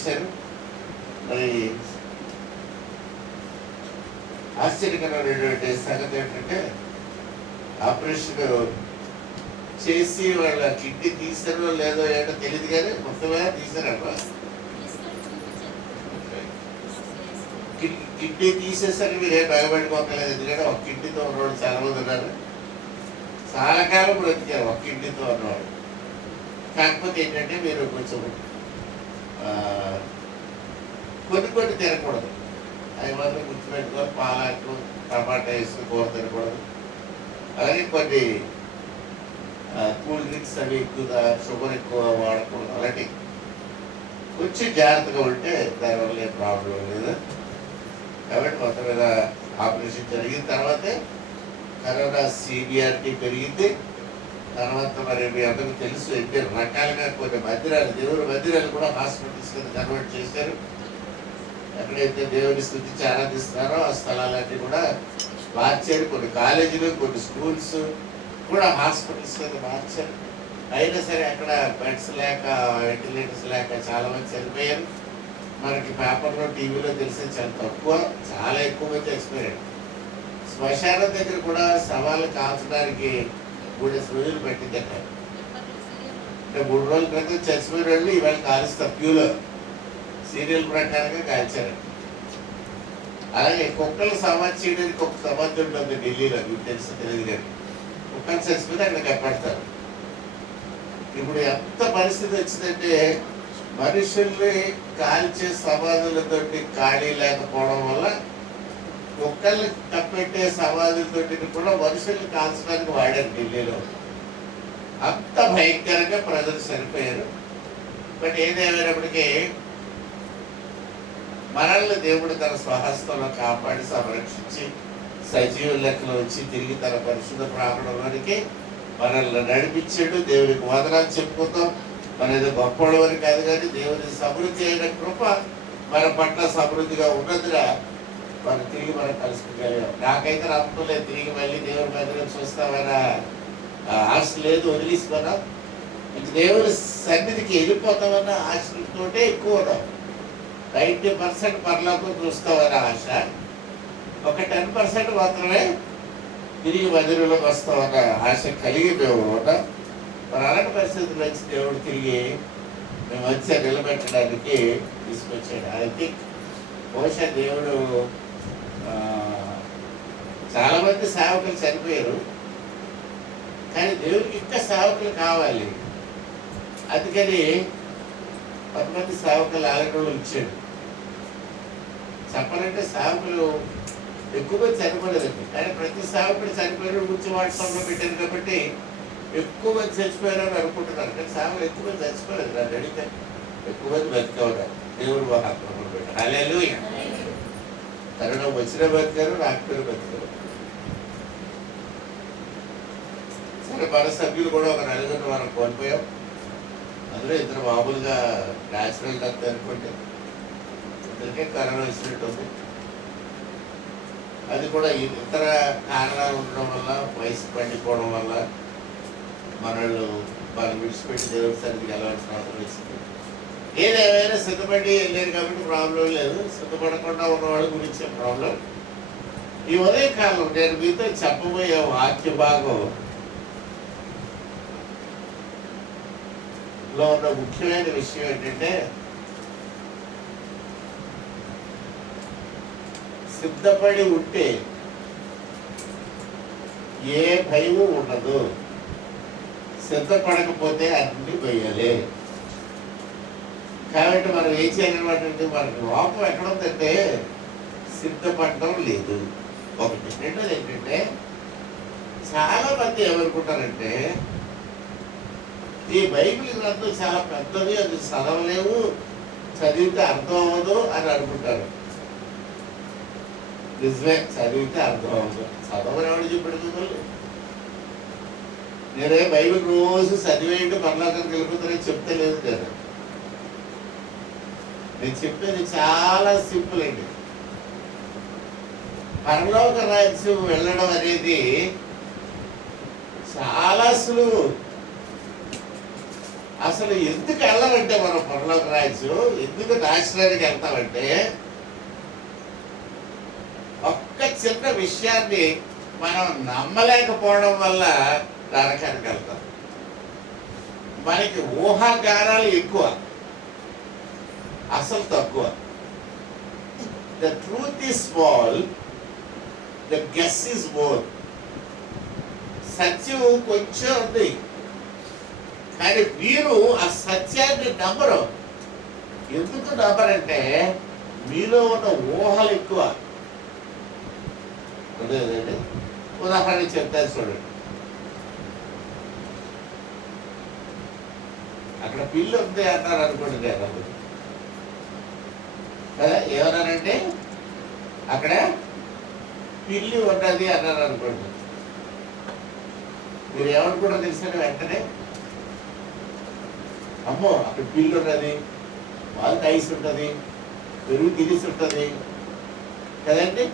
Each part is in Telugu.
చేశారు. మరి ఆశ్చర్యకరమైనటువంటి సంగతి ఏంటంటే ఆపరేషన్ చేసి వాళ్ళ కిడ్నీ తీసారో లేదో ఏంటో తెలియదు, కానీ మొత్తమే తీసారమ్మా. కిడ్నీ తీసేసరికి మీరు ఏం భయపడిపోకలేదు, ఎందుకంటే ఒక కిడ్నీతో ఉన్నవాళ్ళు చాలా మంది ఉన్నారు. చాలా కాలం బ్రతికారు ఒక కిడ్నీతో ఉన్నవాడు. కాకపోతే ఏంటంటే మీరు కొంచెం కొన్ని తినకూడదు, అవి మాత్రం గుర్తుపెట్టుకొని పాలాకు టమాటా వేసుకుని కూర తినకూడదు. అలాగే కొన్ని కూల్ డ్రింక్స్ అవి ఎక్కువగా షుగర్ ఎక్కువ వాడకూడదు. అలాంటి కొంచెం జాగ్రత్తగా ఉంటే దానివల్ల ఏ ప్రాబ్లం లేదు. కాబట్టి మొత్తం మీద ఆపరేషన్ జరిగిన తర్వాతే కరోనా సీనియారిటీ పెరిగింది. తర్వాత మరి మీ అందరికీ తెలుసు ఎన్ని రకాలుగా కొన్ని మందిరాలు, దేవుని మందిరాలు కూడా హాస్పిటల్స్ కింద కన్వర్ట్ చేశారు. ఎక్కడైతే దేవుని స్థుతించి ఆరాధిస్తున్నారో ఆ స్థలాలన్నీ కూడా మార్చారు. కొన్ని కాలేజీలు, కొన్ని స్కూల్స్ కూడా హాస్పిటల్స్ కింద మార్చారు. అయినా సరే అక్కడ బెడ్స్ లేక, వెంటిలేటర్స్ లేక చాలా మంది చనిపోయారు. మనకి పేపర్లో, టీవీలో తెలిసిన చాలా తక్కువ, చాలా ఎక్కువ మంది చచ్చిపోయారు. శ్మశానం దగ్గర కూడా శవాలు కాల్చడానికి 3 రోజులు పెట్టిందట. అంటే 3 రోజుల క్రితం చచ్చిపోయిన వాళ్ళు ఇవాళ కాలుస్తారు క్యూలో, సీరియల్ ప్రకారంగా కాల్చారు. అలాగే కుక్కలు సమాధి చేయడానికి ఒక సమాధి ఉంటుంది ఢిల్లీలో, మీకు తెలుసు తెలియదు కానీ కుక్కలు చచ్చిపోతే అక్కడ కప్పెడతారు. ఇప్పుడు ఎంత పరిస్థితి వచ్చిందంటే మనుషుల్ని కాల్చే సమాధులతోటి ఖాళీ లేకపోవడం వల్ల కుక్కల్ని కప్పెట్టే సమాధులతోటి కూడా మనుషుల్ని కాల్చడానికి వాడారు ఢిల్లీలో. అంత భయంకరంగా ప్రజలు చనిపోయారు. బట్ ఏదేమైనప్పటికీ మనల్ని దేవుడు తన స్వహస్తంలో కాపాడి సంరక్షించి సజీవ లెక్కలో వచ్చి తిరిగి తన పరిశుద్ధ ప్రాంగణంలోనికి మనల్ని నడిపించాడు. దేవునికి వందనాలు చెప్పుకుంటాం. మన ఏదో గొప్పవాడు కాదు, కానీ దేవుని సమృద్ధి అయిన కృప మన పట్ల సమృద్ధిగా ఉన్నందున మనం తిరిగి మనం కలుసుకోగలిగాం. నాకైతే నమ్మకం లేదు తిరిగి మళ్ళీ దేవుని మందిరం చూస్తామన్న ఆశ లేదు, వదిలేసి మనం ఇంక దేవుని సన్నిధికి వెళ్ళిపోతామన్న ఆశతోటే ఎక్కువ ఉన్నాం. 90% పరలోకం చూస్తామన్న ఆశ, ఒక 10% మాత్రమే తిరిగి మందిరంలోకి వస్తామన్న ఆశ కలిగి మేము ఉన్నాం. మరి అలాంటి పరిస్థితులు వచ్చి దేవుడు తిరిగి మేము మంచిగా నిలబెట్టడానికి తీసుకొచ్చాడు. ఐ థింక్ బహుశా దేవుడు చాలామంది సేవకులు చనిపోయారు, కానీ దేవుడికి ఇంకా సేవకులు కావాలి. అందుకని 10 మంది సేవకులు ఆలయంలో ఇచ్చాడు. చెప్పాలంటే సేవకులు ఎక్కువ మంది చనిపోలేదండి, కానీ ప్రతి సేవకుడు చనిపోయిన గురించి వాట్సాప్లో పెట్టారు కాబట్టి ఎక్కువ మంది చచ్చిపోయారని అనుకుంటున్నారు. కానీ సేవలు ఎక్కువ మంది చచ్చిపోలేదు. నన్ను అడిగితే ఎక్కువ మంది బతికే ఉన్నారు. దేవుడు మహాత్మలు పెట్టారు. హల్లెలూయా. తరుణం వచ్చిన బతికారు, రాకపోయిన బతికారు. సరే, మన సభ్యులు కూడా ఒక 4 మనం కోల్పోయాం. అందులో 2 మామూలుగా న్యాచురల్ డెత్ అనుకుంటే, ఇద్దరికే కరోనా వచ్చినట్టు ఉంది. అది కూడా ఇతర కారణాలు ఉండడం వల్ల, వయసు పండిపోవడం వల్ల మనల్ని విడిచిపెట్టి దేవుడి సన్నిధికి వెళ్ళాల్సిన అవసరం వచ్చింది. ఏదేమైనా సిద్ధపడి వెళ్ళారు కాబట్టి ప్రాబ్లం లేదు. సిద్ధపడకుండా ఉన్నవాడి గురించే ప్రాబ్లం. ఈ ఉదయకాలం నేను మీతో చెప్పబోయే వాక్య భాగం లో ఉన్న ముఖ్యమైన విషయం ఏంటంటే, సిద్ధపడి ఉంటే ఏ భయము ఉండదు, సిద్ధపడకపోతే అన్ని భయాలే. కాబట్టి మనం ఏం చేయాలన్నమాట, మనకి లోపం ఎక్కడ ఉందంటే సిద్ధపడడం లేదు. ఒకటి. రెండోది ఏంటంటే, చాలా మంది ఏమనుకుంటారంటే ఈ బైబిల్ గ్రంథం చాలా పెద్దది, అది చదవలేవు, చదివితే అర్థం అవ్వదు అని అనుకుంటారు. నిజమే, చదివితే అర్థం అవ్వదు. చదవనేవాడు చెప్పాడు. నేనే బైబిల్ రోజు చదివేయండి పరలోకానికి వెళ్ళిపోతానని చెప్తే లేదు కదా. నేను చెప్పేది చాలా సింపుల్ అండి. పరలోక రాజ్యం వెళ్ళడం అనేది చాలా సులువు. అసలు ఎందుకు వెళ్ళాలంటే మనం పరలోక రాజ్యం ఎందుకు నాశనానికి వెళ్తామంటే ఒక్క చిన్న విషయాన్ని మనం నమ్మలేకపోవడం వల్ల నరకానికి వెళ్తాం. మనకి ఊహాగానాలు ఎక్కువ, అసలు తక్కువ. The truth is small, the guess is more. సత్యం కొంచెం ఉంది, కానీ మీరు ఆ సత్యాన్ని నమ్మరు. ఎందుకు నమ్మరంటే మీలో ఉన్న ఊహలు ఎక్కువ. లేదండి, ఉదాహరణ చెప్తాను చూడండి. అక్కడ పిల్లి ఉంది అన్నారు అనుకోండి కదా, ఏమన్నారంటే అక్కడ పిల్లి ఉన్నది అన్నారు అనుకోండి. మీరు ఏమనుకుంటారు తెలిసిన వెంటనే, అమ్మో అక్కడ పిల్లి ఉన్నది, వాళ్ళు ఐస్ ఉంటుంది, పెరుగు తిరిసి ఉంటుంది కదండి,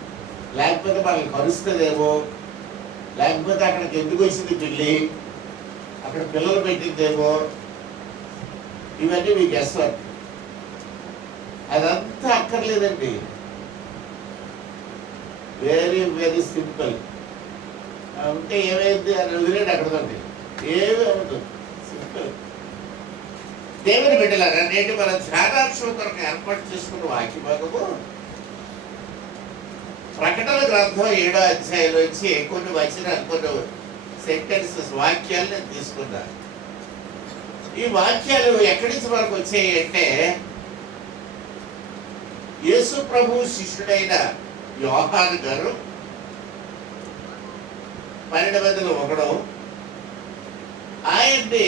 లేకపోతే వాళ్ళని కలుస్తుందేమో, లేకపోతే అక్కడికి ఎందుకు వచ్చింది పిల్లి, అక్కడ పిల్లలు పెట్టిందేమో, ఇవన్నీ మీకు గెస్వర్. అదంతా అక్కర్లేదండి, వెరీ వెరీ సింపుల్. ఉంటే ఏమైంది అని వదిలేండి, అక్కడ ఉంది ఏమి అవ్వదు, సింపుల్. దేవుని బిడ్డలారా, నేటి మనం ధ్యానాంశం కొరకు ఏర్పాటు చేసుకున్న వాక్య భాగము ప్రకటన గ్రంథం 7వ అధ్యాయంలో వచ్చి కొన్ని వచనాలు, కొన్ని సెంటెన్సెస్, వాక్యాలు నేను తీసుకున్నాను. ఈ వాక్యాలు ఎక్కడి నుంచి మనకు వచ్చాయి అంటే, యేసు ప్రభు శిష్యుడైన యోహాను గారు 12 మందిలో ఒకడు, ఆయన్ని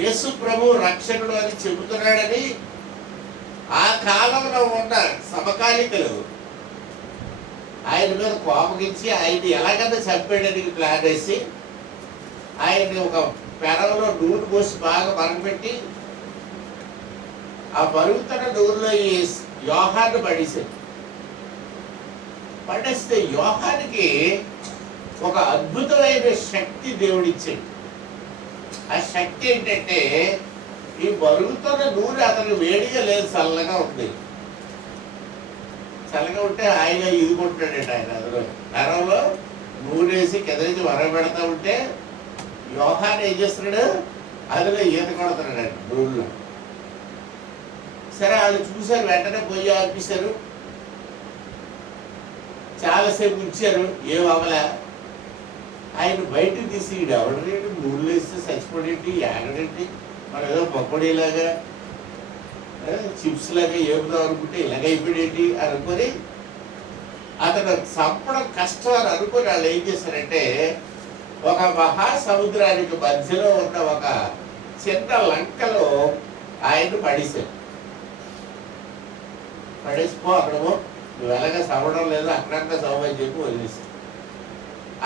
యేసు ప్రభు రక్షకుడు అని చెబుతున్నాడని ఆ కాలంలో ఉన్న సమకాలికలు ఆయన మీద కోపగించి ఆయన్ని ఎలాగైనా చంపేయడానికి ప్లాన్ వేసి ఆయన్ని ఒక పెరవలో నూనె పోసి బాగా మరగబెట్టి ఆ మరుగుతున్న నూనెలో ఈ యోహాన్ని పడేసాడు. పడేస్తే యోహానికి ఒక అద్భుతమైన శక్తి దేవుడిచ్చాడు. ఆ శక్తి ఏంటంటే, ఈ మరుగుతున్న నూనె అతను వేడిగా లేదు, చల్లగా ఉంది. చల్లగా ఉంటే ఆయన ఇదుకుంటున్నాడండి. ఆయన అందులో పెరవలో నూనె వేసి కింద నుంచి మరగబెడతా ఉంటే యోహాను ఏం చేస్తున్నాడు, అందులో ఈత కొడుతున్నాడు నూనెలో. సరే వాళ్ళు చూశారు, వెంటనే పొయ్యి ఆర్పిస్తారు, చాలాసేపు ఉంచారు, ఏం అవ్వలే. ఆయన బయటకు తీసి ఎవడేంటి నూనెలు వేస్తే చచ్చిపోడేంటి, ఏగడేంటి, మనం ఏదో పకోడీలాగా చిప్స్ లాగా ఏపుదాం అనుకుంటే ఇలాగ అయిపోయేటి అనుకొని అతను చంపడం కష్టం అని అనుకుని వాళ్ళు ఏం చేశారంటే, ఒక మహాసముద్రానికి మధ్యలో ఉన్న ఒక చిన్న లంకలో ఆయన పడేశారు. పడేసిపో అక్కడమో, నువ్వు ఎలాగా చదవడం లేదు, అక్కడంతా చదవని చెప్పి వదిలేశారు.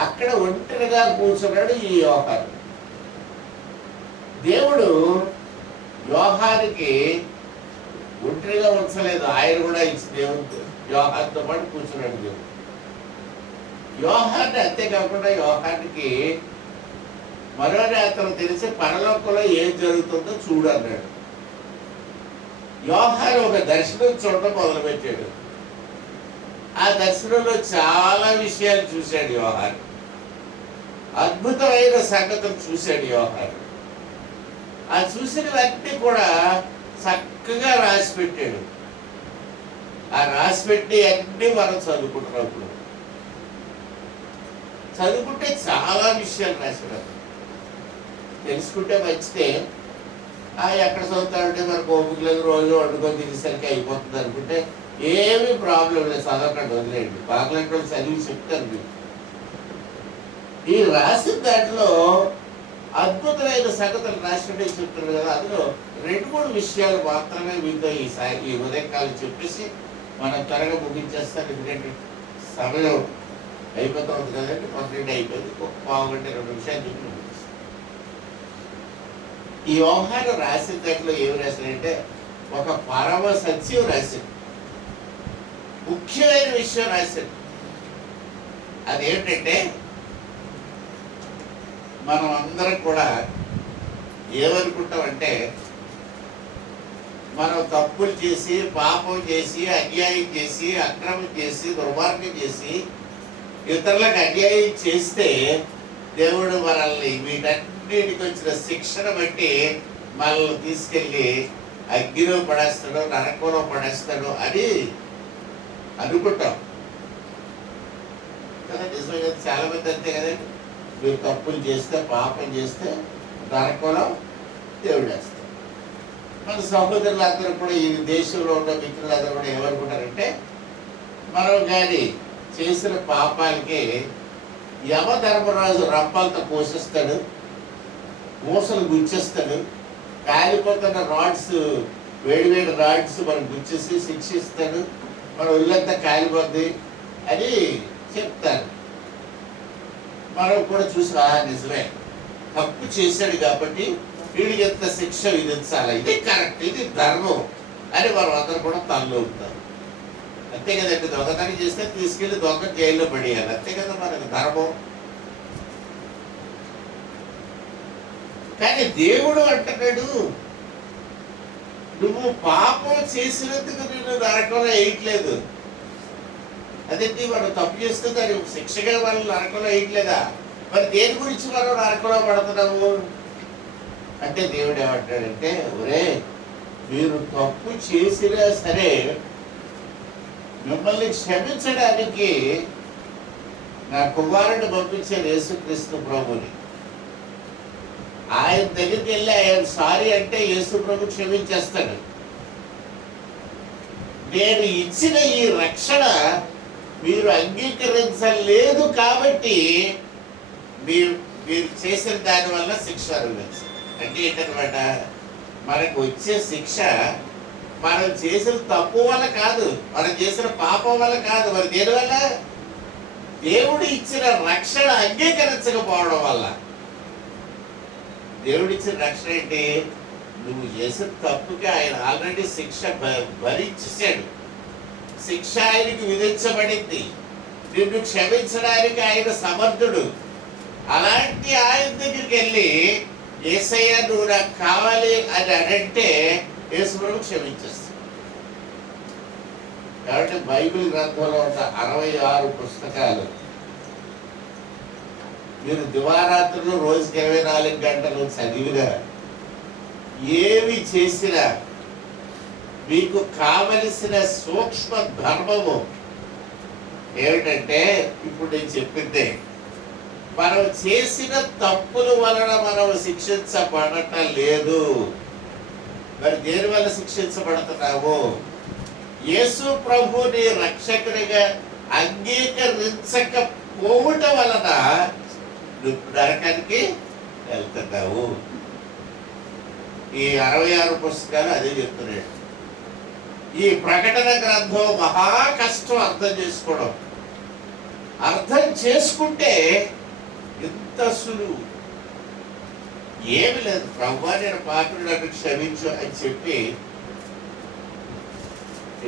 అక్కడ ఒంటరిగా కూర్చున్నాడు ఈ యోహాను. దేవుడు యోహానికి ఒంటరిగా ఉంచలేదు, ఆయన కూడా ఇచ్చి దేవుడు యోహాన్తో పాటు కూర్చున్నాడు దేవుడు. యోహాన్ని అంతేకాకుండా యోహానికి మరో అతను తెలిసి పరలోకంలో ఏం జరుగుతుందో చూడు అన్నాడు. యోహాను ఒక దర్శనం చూడడం మొదలుపెట్టాడు. ఆ దర్శనంలో చాలా విషయాలు చూశాడు యోహాను, అద్భుతమైన సంగతులు చూశాడు యోహాను. ఆ చూసినవన్నీ కూడా చక్కగా రాసి పెట్టాడు. ఆ రాసి పెట్టి అన్నీ మనం చదువుకుంటున్నప్పుడు చదువుకుంటే చాలా విషయాలు రాసినారు. తెలుసుకుంటే మంచిదే. ఎక్కడ చదువుతాడంటే మనకు ఓపిక లేదు, రోజు వండుకొని తినేసరికి అయిపోతుంది అనుకుంటే ఏమీ ప్రాబ్లం లేదు, చదవకండి, వదిలేయండి. బాగలేంటి వాళ్ళు చదివి చెప్తారు మీరు. ఈ రాసిన దాంట్లో అద్భుతమైన సంగతులు రాసినట్టే చెప్తున్నాడు కదా, అందులో 2-3 విషయాలు మాత్రమే మీతో ఈ ఉదయకాలం చెప్పేసి మనం త్వరగా ముగించేస్తాం. ఎందుకంటే సమయం అయిపోతా ఉంది కదండి, 12 అయిపోయింది. ఒక పావుగంట 2 నిమిషాలు చెప్పి ముగిస్తాం. ఈ యోహాను రాసిన దాంట్లో ఏమి రాశాడంటే, ఒక పరమ సత్యం రాశాడు, ముఖ్యమైన విషయం రాశాడు. అదేంటంటే, మనం అందరం కూడా ఏమనుకుంటామంటే మనం తప్పులు చేసి, పాపం చేసి, అన్యాయం చేసి, అక్రమం చేసి, దుర్మార్గం చేసి, ఇతరులకు అన్యాయం చేస్తే దేవుడు మనల్ని వీటన్నిటికి వచ్చిన శిక్షణ బట్టి మనల్ని తీసుకెళ్ళి అగ్నిలో పడేస్తాడు, నరకంలో పడేస్తాడు అని అనుకుంటాం కదా. నిజమే కదా, చాలా మంది అంతే కదండి. మీరు తప్పులు చేస్తే, పాపం చేస్తే నరకంలో దేవుడు వేస్తాడు. మన సహోదరులందరూ కూడా, ఈ దేశంలో ఉన్న మిత్రులందరూ కూడా ఏమనుకుంటారంటే, మనం కానీ చేసిన పాపాలకి యమధర్మరాజు రంపాలతో పోషిస్తాడు, మూసలు గుచ్చేస్తాడు, కాలిపోతున్న రాడ్స్, వేడివేడి రాడ్స్ మనం గుచ్చేసి శిక్షిస్తాడు, మన ఒళ్ళంతా కాలిపోద్ది అని చెప్తారు. మనం కూడా చూసి నిజమే, తప్పు చేశాడు కాబట్టి వీడికి ఎంత శిక్ష విధించాలి, ఇది కరెక్ట్, ఇది ధర్మం అని మనం అందరూ కూడా తనలో ఉంటాం. అంతే కదండి. దొంగతనం చేస్తే తీసుకెళ్లి దొంగ జైల్లో పడేయాలి, అంతే కదా మనకు ధర్మం. కానీ దేవుడు అంటున్నాడు, నువ్వు పాపం చేసినందుకు నిన్ను నరకంలో వేయట్లేదు. అదేంటి, మనం తప్పు చేస్తే దాని శిక్షగా వాళ్ళు నరకంలో వేయట్లేదా? మరి దేని గురించి మనం నరకంలో పడుతున్నాము అంటే, దేవుడు ఏమంటాడంటే, ఒరే మీరు తప్పు చేసినా సరే మిమ్మల్ని క్షమించడానికి నా కుమారుడు పంపించాడు, యేసుక్రీస్తు ప్రభుని. ఆయన దగ్గరికి వెళ్ళి ఆయన సారీ అంటే యేసు ప్రభు క్షమించేస్తాడు. నేను ఇచ్చిన ఈ రక్షణ మీరు అంగీకరించలేదు కాబట్టి మీరు చేసిన దాని వల్ల శిక్ష అనుభవించారు. అంటే ఏంటనమాట, మనకు వచ్చే శిక్ష మనం చేసిన తప్పు వల్ల కాదు, మనం చేసిన పాపం వల్ల కాదు, మరి దేనివల్ల? దేవుడు ఇచ్చిన రక్షణ అంగీకరించకపోవడం వల్ల. దేవుడు ఇచ్చిన రక్షణ ఏంటి? నువ్వు చేసిన తప్పుకి ఆయన ఆల్రెడీ శిక్ష భరించేశాడు, శిక్ష ఆయనకి విధించబడింది, నిన్ను క్షమించడానికి ఆయన సమర్థుడు. అలాంటి ఆయన దగ్గరికి వెళ్ళి, యేసయ్య నువ్వు నాకు కావాలి అని అనంటే యేసు ప్రభు క్షమించేస్తాడు. కాబట్టి బైబిల్ గ్రంథంలో ఉన్న 66 పుస్తకాలు మీరు దివారాత్రులు రోజుకి 24 గంటలు చదివినా, ఏమి చేసినా మీకు కావలసిన సూక్ష్మ ధర్మము ఏమిటంటే, ఇప్పుడు నేను చెప్పిందే, మనం చేసిన తప్పుల వలన మనం శిక్షించబడటం లేదు. మరి దేని వల్ల శిక్షించబడుతున్నాము? యేసు ప్రభుని రక్షకునిగా అంగీకరించకపోవటం వలన నరకానికి వెళ్తున్నావు. ఈ 66 పుస్తకాలు అదే చెప్తున్నాడు. ఈ ప్రకటన గ్రంథం మహా కష్టం అర్థం చేసుకోవడం. అర్థం చేసుకుంటే ఎంత సులువు. ఏమి లేదు, ప్రభువా నేను పాపిని, నన్ను క్షమించు అని చెప్పి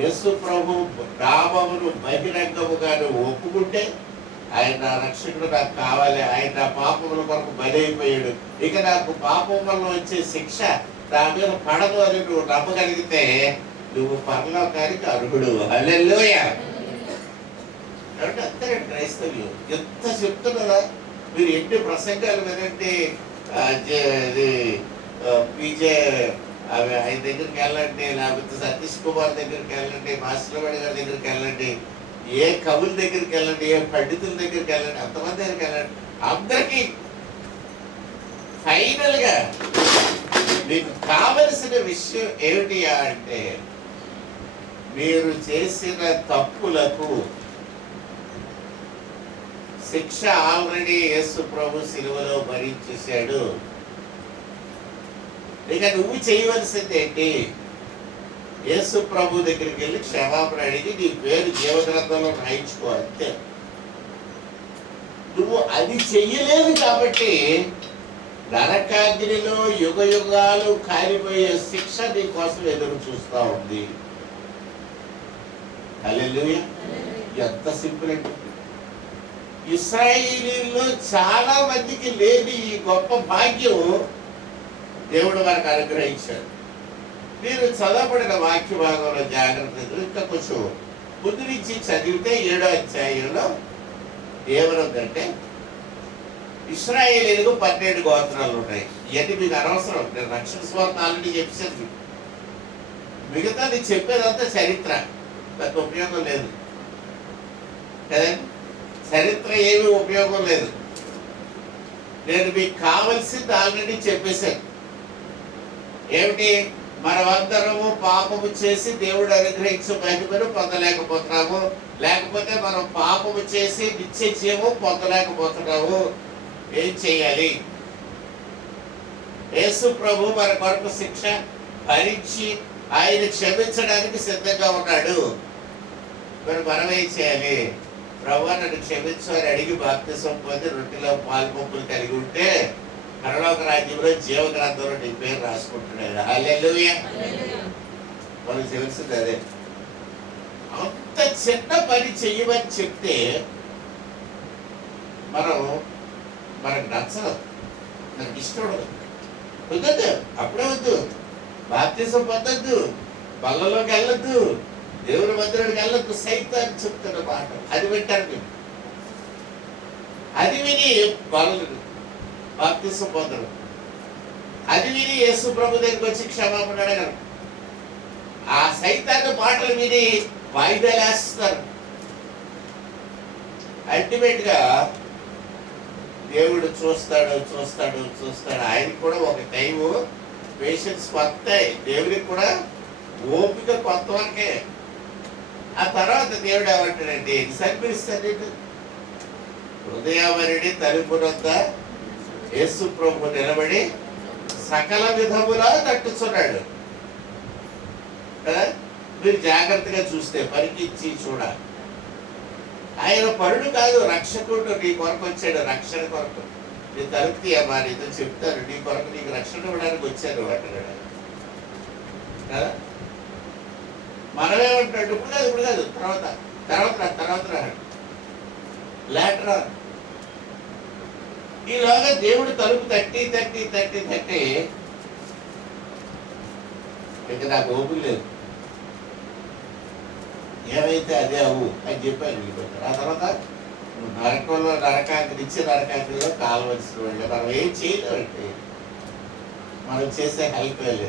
యేసు ప్రభు నామమును బహిరంగముగాను ఒప్పుకుంటే, ఆయన నా రక్షకుడు, నాకు కావాలి, ఆయన నా పాపముల కొరకు బలైపోయాడు, ఇక నాకు పాపం వల్ల వచ్చే శిక్ష నా మీద పడదు అని నువ్వు నమ్మగలిగితే నువ్వు పరలోకానికి అర్హుడు. హల్లెలూయా. కాబట్టి అంతేనండి క్రైస్తవ్యం. ఎంత చెప్తున్నదా మీరు, ఎన్ని ప్రసంగాలు వినండి. పీజే ఆయన దగ్గరికి వెళ్ళండి, లేకపోతే సతీష్ కుమార్ దగ్గరికి వెళ్ళండి, మాస్టర్వాడి గారి దగ్గరికి వెళ్ళండి, ఏ కవుల దగ్గరికి వెళ్ళండి, ఏ పండితుల దగ్గరికి వెళ్ళండి, అంతమంది దగ్గరికి వెళ్ళండి, అందరికీ ఫైనల్ గా మీకు కావలసిన విషయం ఏమిటి అంటే, మీరు చేసిన తప్పులకు శిక్ష ఆల్రెడీ యేసు ప్రభు సిలువలో భరించేశాడు. ఇక నువ్వు చేయవలసింది ఏంటి? యేసు ప్రభు దగ్గరికి వెళ్ళి క్షమాపణ అడిగి నీ పేరు జీవగ్రంథంలో రాయించుకో, అంతే. నువ్వు అది చెయ్యలేదు కాబట్టి నరకాగ్నిలో యుగ యుగాలు కాలిపోయే శిక్ష నీ కోసం ఎదురు చూస్తూ ఉంది. హల్లెలూయా. ఎంత సింపుల్ అంటే, ఇశ్రాయేలీయుల్లో చాలా మందికి లేని ఈ గొప్ప భాగ్యం దేవుడు మనకు అనుగ్రహించాడు. మీరు చదవబడిన వాక్య భాగంలో జాగ్రత్తలు ఇంకా కొంచెం ముందు నుంచి చదివితే 7వ అధ్యాయంలో ఏమనుందంటే, ఇశ్రాయేలీలకు 12 గోత్రాలు ఉన్నాయి. ఇవన్నీ మీకు అనవసరం, నేను రక్షణ స్వార్థ ఆల్రెడీ చెప్పాను. మిగతాది చెప్పేదంతా చరిత్ర, పెద్ద ఉపయోగం లేదు కదండి. చరిత్ర ఏమీ ఉపయోగం లేదు. నేను మీకు కావలసింది ఆల్రెడీ చెప్పేశాను. ఏమిటి? మనమందరము పాపము చేసి దేవుడు అనుగ్రహించే మహిమను పొందలేకపోతున్నాము, లేకపోతే మనం పాపము చేసి నిత్య జీవము పొందలేకపోతున్నాము. ఏం చేయాలి? యేసు ప్రభు మన కొరకు శిక్ష భరించి ఆయన క్షమించడానికి సిద్ధంగా ఉన్నాడు. మరి మనం ఏం చేయాలి? ప్రభు నన్ను క్షమించు అని అడిగి బాప్తిసం పొంది రొట్టెలో పాలు పంపులు కలిగి ఉంటే పరలోక రాజ్యంలో జీవ గ్రంథంలో నీ పేరు రాసుకుంటున్నాడు. హల్లెలూయా. మనం చేయాల్సింది అదే. అంత చిన్న పని చెయ్యమని చెప్తే మనకు నచ్చదు, మనకి ఇష్టం ఉండదు. వద్దు, అప్పుడే వద్దు. బాప్తిసం పొందొద్దు, బల్లలోకి వెళ్ళొద్దు, దేవుని మందిరానికి వెళ్ళొద్దు, సైతాన్ని చెప్తున్న మాట. అది వింటారు మీరు. అది విని బలలు బాప్తిసం పొందరు. అది విని యేసు ప్రభు దగ్గరికి వచ్చి క్షమాపణ అడగరు. ఆ సైతాన్ని మాటలు విని వాయిదాలు వేస్తారు. అల్టిమేట్ గా దేవుడు చూస్తాడు. ఆయనకి కూడా ఒక టైము పేషెన్స్ కొత్త, దేవుడికి కూడా ఓపిక కొత్త వరకే. ఆ తర్వాత దేవుడు ఏమంటాడండి, ఎన్నిసార్లు పిలుస్తాడు? హృదయమరుడి తలుపునొద్ద యేసు ప్రభు నిలబడి సకల విధములా తట్టుచున్నాడు కదా. మీరు జాగ్రత్తగా చూస్తే పరికించి చూడాలి. ఆయన పరుడు కాదు, రక్షకుడు. నీ కొరకు వచ్చాడు, రక్షణ కొరకు. నీ తలుపు తీయమ్మా, నీతో చెప్తాను, నీ కొరకు నీకు రక్షణ ఇవ్వడానికి వచ్చాను అంటాడు కదా. మనమేమంటాడు? ఇప్పుడు కాదు, తర్వాత లేటర్. ఈలోగా దేవుడు తలుపు తట్టి ఇక నాకు ఓపిక లేదు, ఏమైతే అదే అవు అని చెప్పాను. ఆ తర్వాత నరకాగ్నిలో కాలవలసిన వాళ్ళు మనం ఏం చేయలేమంటే, మనం చేసే హెల్ప్ లేదు.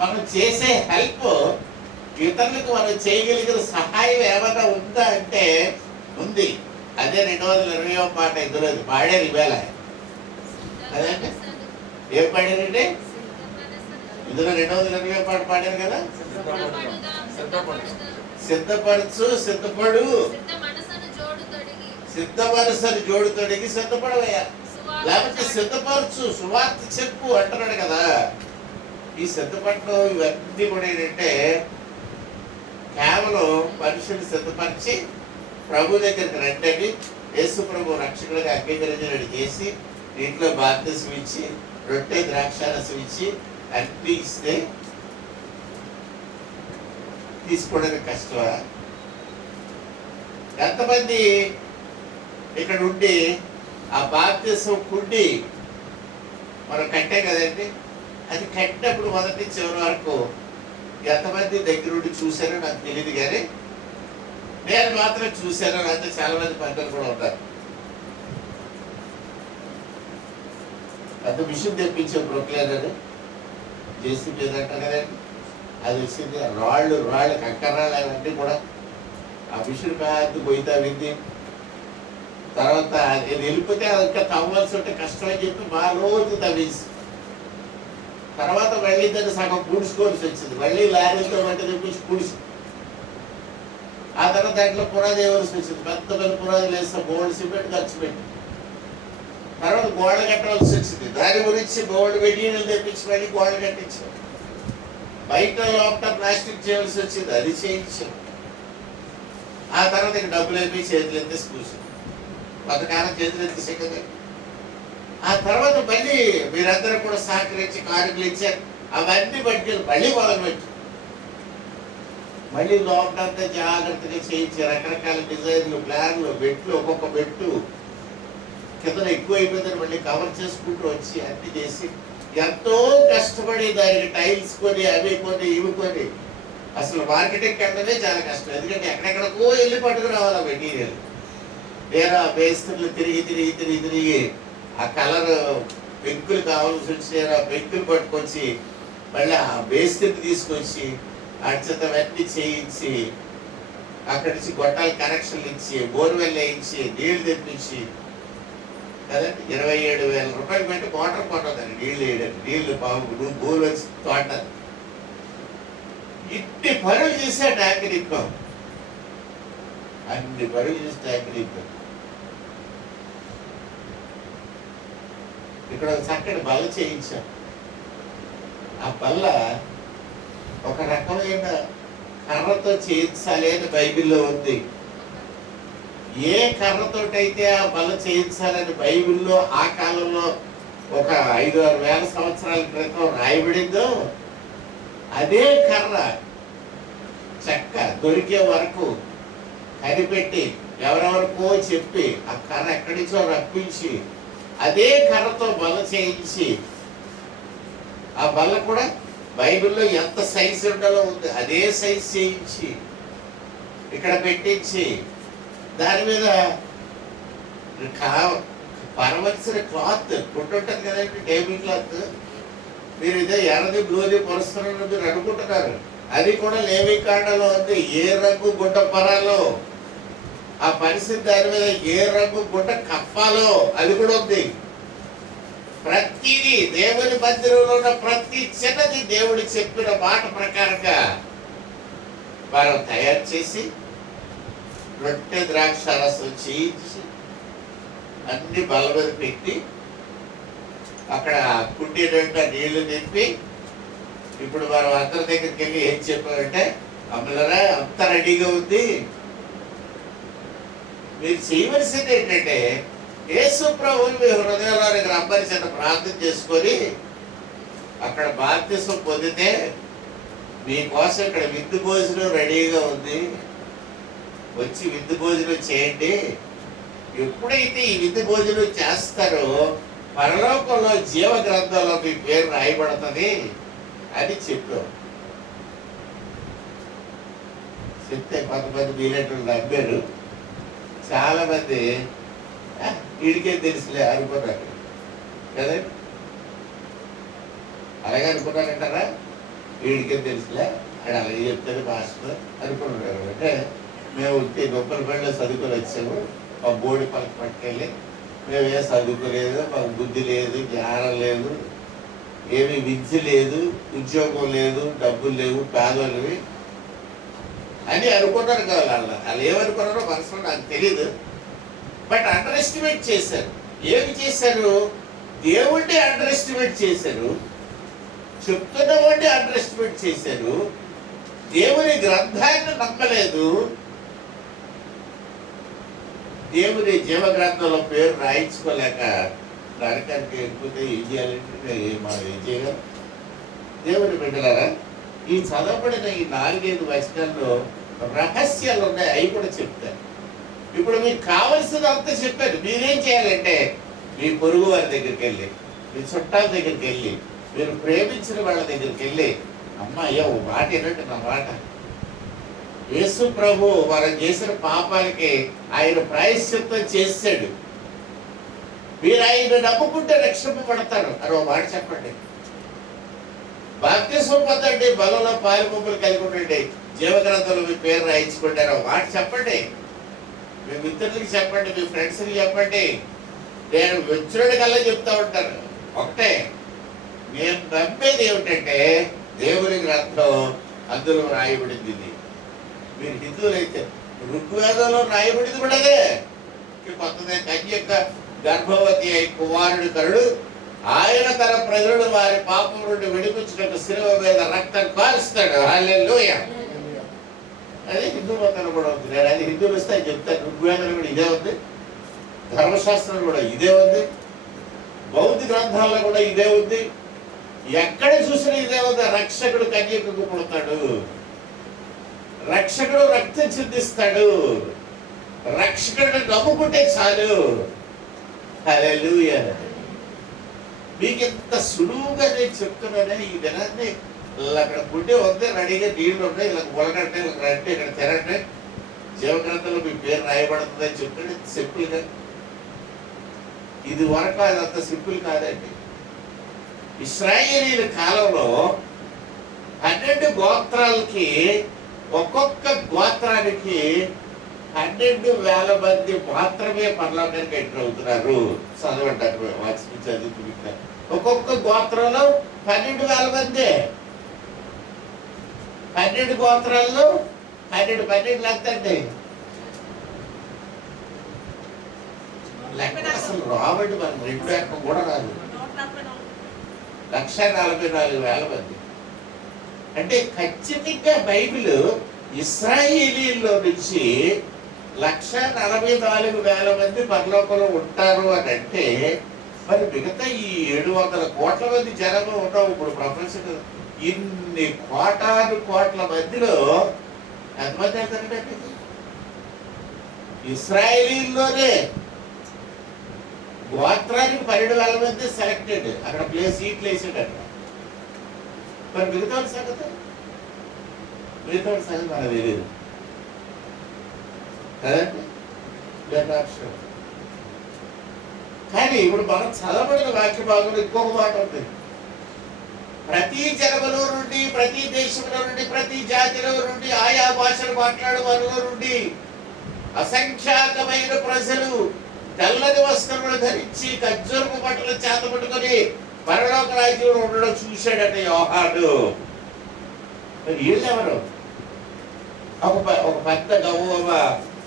మనం చేసే హెల్ప్ ఇతరులకు మనం చేయగలిగిన సహాయం ఏమైనా ఉందా అంటే ఉంది. అదే 220వ పాట ఇందులో పాడారు ఇవాళ. అదండి ఏం పాడారండి? ఇందులో 220వ పాట పాడారు కదా. సిద్ధపరచు, సిద్ధపడు, సిద్ధ మనసును జోడు తొడిగి సిద్ధపడవయ్యా. లేకపోతే సిద్ధపరచు, సువార్త చెప్పు అంటున్నాడు కదా. ఈ సిద్ధపడటం ఇవన్నీ కూడా ఏంటంటే కేవలం మనుషుని సిద్ధపరిచి ప్రభు దగ్గరికి రండి, యేసు ప్రభు రక్షకుడిగా అంగీకరించినట్టు చేసి ఇంట్లో బాప్తిసం ఇచ్చి రొట్టె ద్రాక్షారసం ఇచ్చి అన్ని ఇస్తే తీసుకోవడానికి కష్టమా? ఎంతమంది ఇక్కడ ఉండి ఆ బాప్తిసం కుండి మనం కట్టే కదండి, అది కట్టినప్పుడు మొదటి చివరి వరకు ఎంతమంది దగ్గరుండి చూశారో నాకు తెలియదు, కానీ నేను మాత్రం చూశాను. అయితే చాలా మంది పంటలు కూడా ఉంటారు. అంత మిషన్ తెప్పించాం బ్రొక్లేన్ అని జేసీబీ అంటారు కదండి, అది వచ్చింది. రాళ్ళు కంకర్రాళ్ళు అవన్నీ కూడా ఆ మిషన్ పెద్ద పోయితా వింది. తర్వాత నేను వెళ్ళిపోతే అది ఇంకా తవ్వాల్సి ఉంటే కష్టం అని చెప్పి మా రోజు తవ్వేసి తర్వాత మళ్ళీ దాన్ని సగం పూడ్చుకోవాల్సి వచ్చింది. మళ్ళీ లారీలతో బట్టి తెప్పించి పూడ్చి ఆ తర్వాత దాంట్లో పునాది వేయవలసి వచ్చింది. పెద్ద పునాదులు వేస్తాం, గోల్డ్ సిమెంట్ ఖర్చు పెట్టి. తర్వాత గోడలు కట్టవలసి వచ్చింది. దాని గురించి గోల్డ్ మెటీరియల్ తెప్పించి మళ్ళీ గోడలు కట్టించాం. బయట లోపల ప్లాస్టిక్ చేయవలసి వచ్చింది, అది చేయించాం. ఆ తర్వాత ఇక డబ్బులు అయిపోయి చేతులు ఎత్తేసి కూర్చుంది. కొంతకాలం చేతులు ఎత్తేసే కదా. ఆ తర్వాత మళ్ళీ మీరందరూ కూడా సహకరించి కానుకలు ఇచ్చారు. అవన్నీ పట్టుకెళ్ళి మళ్ళీ మొదలుపెట్టు, మళ్ళీ లోపలంతా జాగ్రత్తగా చేయించి రకరకాల డిజైన్లు, ప్లాన్లు, బెట్లు, ఒక్కొక్క బెట్టు కింద ఎక్కువ అయిపోయిందని మళ్ళీ కవర్ చేసుకుంటూ వచ్చి అన్ని చేసి ఎంతో కష్టపడి దానికి టైల్స్ కొని అవి కొని ఇవి కొని, అసలు మార్కెటింగ్ అంటే చాలా కష్టం. ఎందుకంటే ఎక్కడెక్కడికో వెళ్ళి పట్టుకురావాలి ఆ మెటీరియల్. వేరే మేస్త్రులు తిరిగి తిరిగి తిరిగి తిరిగి ఆ కలర్ పెంకులు కావాల్సి వచ్చి ఆ పెంకులు పట్టుకొచ్చి మళ్ళీ ఆ మేస్త్రికి తీసుకొచ్చి అడిచేత వెంటనే చేయించి అక్కడి నుంచి గొట్టాలు కనెక్షన్లు ఇచ్చి బోర్వెల్ వేయించి నీళ్లు తెప్పించి కదండి 27,000 రూపాయలు పెట్టి మోటార్ కొట్టదండి నీళ్ళు వేయడానికి. నీళ్లు పాము బోర్లు వచ్చి తోట ఇన్ని పనులు చేసే ట్యాంకర్ ఇప్పాం. అన్ని పనులు చేసి ట్యాంకర్ ఇప్పాం. ఇక్కడ చక్కటి బల్ల చేయించాం. ఆ బల్ల ఒక రకమైన కర్రతో చేయించాలి అని బైబిల్లో ఉంది. ఏ కర్రతోటైతే ఆ బల్ల చేయించాలని బైబిల్లో ఆ కాలంలో ఒక 5-6 వేల సంవత్సరాల క్రితం రాయబడిందో అదే కర్ర చెక్క దొరికే వరకు కనిపెట్టి ఎవరెవరికో చెప్పి ఆ కర్ర ఎక్కడి నుంచో రప్పించి అదే కర్రతో బల్ల చేయించి, ఆ బల్ల కూడా బైబిల్లో ఎంత సైజు ఉండాలో ఉంది అదే సైజు చేయించి ఇక్కడ పెట్టించి దాని మీద పరవలసిన క్లాత్ కుట్టుంటుంది కదండి, టేబుల్ క్లాత్. మీరు ఇదే ఎర్రది బ్లూది పరుస్తున్నారు మీరు అనుకుంటున్నారు. అది కూడా లేవి కాండలో ఉంది. ఏ రంగు గుడ్డ పరాలో ఆ పరిస్థితి, దాని మీద ఏ రంగు గుడ్డ కప్పాలో అది కూడా ఉంది. ప్రతిదీ దేవుని మందిరంలో ఉన్న ప్రతి చిన్నది దేవుడు చెప్పిన మాట ప్రకారంగా వారు తయారు చేసి రొట్టె ద్రాక్ష రసం చేయించి అన్ని బల్ల మీద పెట్టి అక్కడ కుండీ నిండా నీళ్లు నింపి, ఇప్పుడు మనం అందరి దగ్గరికి వెళ్ళి ఏం చెప్పారంటే, అమ్మలరా అంత రెడీగా ఉంది, మీరు చేయవలసింది ఏంటంటే యేసు ప్రభువుని మీ హృదయంలోనికి రమ్మని చిన్న ప్రార్థన చేసుకొని అక్కడ బాప్తిసం పొందితే మీకోసం ఇక్కడ విందు భోజనం రెడీగా ఉంది, వచ్చి విందు భోజనం చేయండి. ఎప్పుడైతే ఈ విందు భోజనం చేస్తారో పరలోకంలో జీవ గ్రంథంలో మీ పేరు రాయబడుతుంది అని చెప్పాం. చెప్తే కొంతమంది మీలేటోళ్ళు నమ్మారు. చాలా మంది వీడికే తెలుసులే అనుకున్నారు కదా, అలాగే అనుకున్నారంటారా? వీడికే తెలుసులే అని అలాగే చెప్తారు మాస్టర్ అనుకున్నారు. అంటే మేము గొప్పల పనిలో చదువుకొని వచ్చాము, మా బోడి పలక పట్టుకెళ్ళి మేము ఏం చదువుకోలేదు, మాకు బుద్ధి లేదు, జ్ఞానం లేదు, ఏమి విద్య లేదు, ఉద్యోగం లేదు, డబ్బులు లేవు, పేదోళ్ళవి అని అనుకున్నారు కదా. వాళ్ళు ఏమనుకున్నారో మనసులో నాకు తెలీదు. బట్ అండర్ ఎస్టిమేట్ చేశారు. ఏమి చేశారు? దేవుడిని అండర్ ఎస్టిమేట్ చేశారు, చెప్తున్న వాడిని అండర్ ఎస్టిమేట్ చేశారు, దేవుని గ్రంథాన్ని నమ్మలేదు. దేవుని జీవ గ్రంథంలో పేరు రాయించుకోలేక నరకానికి వెళ్ళిపోతే ఏం చేయాలంటే మనం ఏం చేయగలం? దేవుని బిడ్డలారా, ఈ చదవబడిన ఈ 4-5 వచనాల్లో రహస్యాలు ఉన్నాయి, అవి కూడా చెప్తారు. ఇప్పుడు మీకు కావలసినంత చెప్పారు. మీరేం చేయాలంటే మీ పొరుగు వారి దగ్గరికి వెళ్ళి, మీ చుట్టాల దగ్గరికి వెళ్ళి, మీరు ప్రేమించిన వాళ్ళ దగ్గరికి వెళ్ళి, అమ్మ అయ్యా ఓ మాట ఏంటంటే నా మాట, యేసు ప్రభు మనం చేసిన పాపాలకి ఆయన ప్రాయశ్చిత్తం చేశాడు, మీరు ఆయన నమ్ముకుంటే రక్షింపబడతారు అని ఒక మాట చెప్పండి. బాప్తిసం పొందండి, బలంలో పాలు పంపులు కలిగి ఉండండి, జీవగ్రంథంలో మీ పేరు రాయించుకోండి అని ఒక మాట చెప్పండి. మీ మిత్రులకి చెప్పండి, మీ ఫ్రెండ్స్కి చెప్పండి. నేను వచ్చుడు కల్లా చెప్తా ఉంటాను ఒకటే, నేను నమ్మేది ఏమిటంటే దేవుని గ్రంథం అందులో రాయబడింది. ఇది మీరు హిందువులైతే ఋగ్వేదంలో రాయబడింది కూడా అదే. కొత్తదే కన్యక గర్భవతి అయి కుమారుడు కరుడు, ఆయన తన ప్రజలను వారి పాపం నుండి విడిపించినట్టు శిలువ మీద రక్తం కాల్స్తాడు. హల్లెలూయా. అది హిందూ మతంలో కూడా ఉంది. నేను అది హిందువులు వస్తే చెప్తాను. ఋగ్వేదంలో కూడా ఇదే ఉంది, ధర్మశాస్త్రంలో కూడా ఇదే ఉంది, బౌద్ధ గ్రంథాల్లో కూడా ఇదే ఉంది, ఎక్కడ చూసినా ఇదే ఉంది. రక్షకుడు కన్యకకు పుడతాడు, రక్షకుడు రక్తం చిందిస్తాడు, రక్షకుడిని నమ్ముకుంటే చాలు. హల్లెలూయా. మీకు ఇంత సులువుగా నేను చెప్తున్నానే ఈ దినాన్ని అక్కడ గుడ్డే ఉంది, రెడీగా నీళ్లు ఉన్నాయి, ఇలా ఉలగంటే ఇలా రండి, ఇక్కడ తినండి, జీవగ్రంథంలో మీ పేరు రాయబడుతుంది అని చెప్తుంటే సింపుల్గా. ఇది వరకు అది అంత సింపుల్ కాదండి. ఇశ్రాయేలీల కాలంలో 12 గోత్రాలకి ఒక్కొక్క గోత్రానికి 12,000 మంది మాత్రమే పరలోకానికి ఎంటర్ అవుతున్నారు. చదవంటారు వాక్యం చదువుతున్నారు. ఒక్కొక్క గోత్రంలో 12,000 మంది. 12 గోత్రాల్లో 12 లెక్కండి. లెక్క అసలు రావండి, మనకు 2 లెక్క కూడా రాదు. 1,44,000 మంది. అంటే ఖచ్చితంగా బైబిల్ ఇశ్రాయేలీల్లో నుంచి 1,44,000 మంది పరలోకంలో ఉంటారు అని అంటే, మరి మిగతా ఈ 700 కోట్ల మంది జనము ఉన్నాం ఇప్పుడు ప్రపంచం. ఇన్ని కోట్ల మందిలో ఎంతమంది వెళ్తారంటే ఇశ్రాయేలీల్లోనే గోత్రానికి 12,000 మంది సెలెక్టెడ్. అక్కడ సీట్లు వేసాడు. మరి మిగతా సంగతి మనకు తెలియదు కదండి. కానీ ఇప్పుడు మనం చదవబడిన వాక్య భాగంలో ఇంకొక మాట ఉంది. ప్రతి జనములో నుండి, ప్రతి దేశంలో నుండి, ప్రతి జాతిలో నుండి, ఆయా భాషలు మాట్లాడే వారిలో నుండి అసంఖ్యాకమైన ప్రజలు తెల్లని వస్త్రములు ధరించి ఖర్జూరపు బట్టలు చేత పట్టుకొని పరలోక రాజ్యంలో ఉండడం చూశాడట యోహాను. వీళ్ళెవరు? ఒక పెద్ద గవ్వ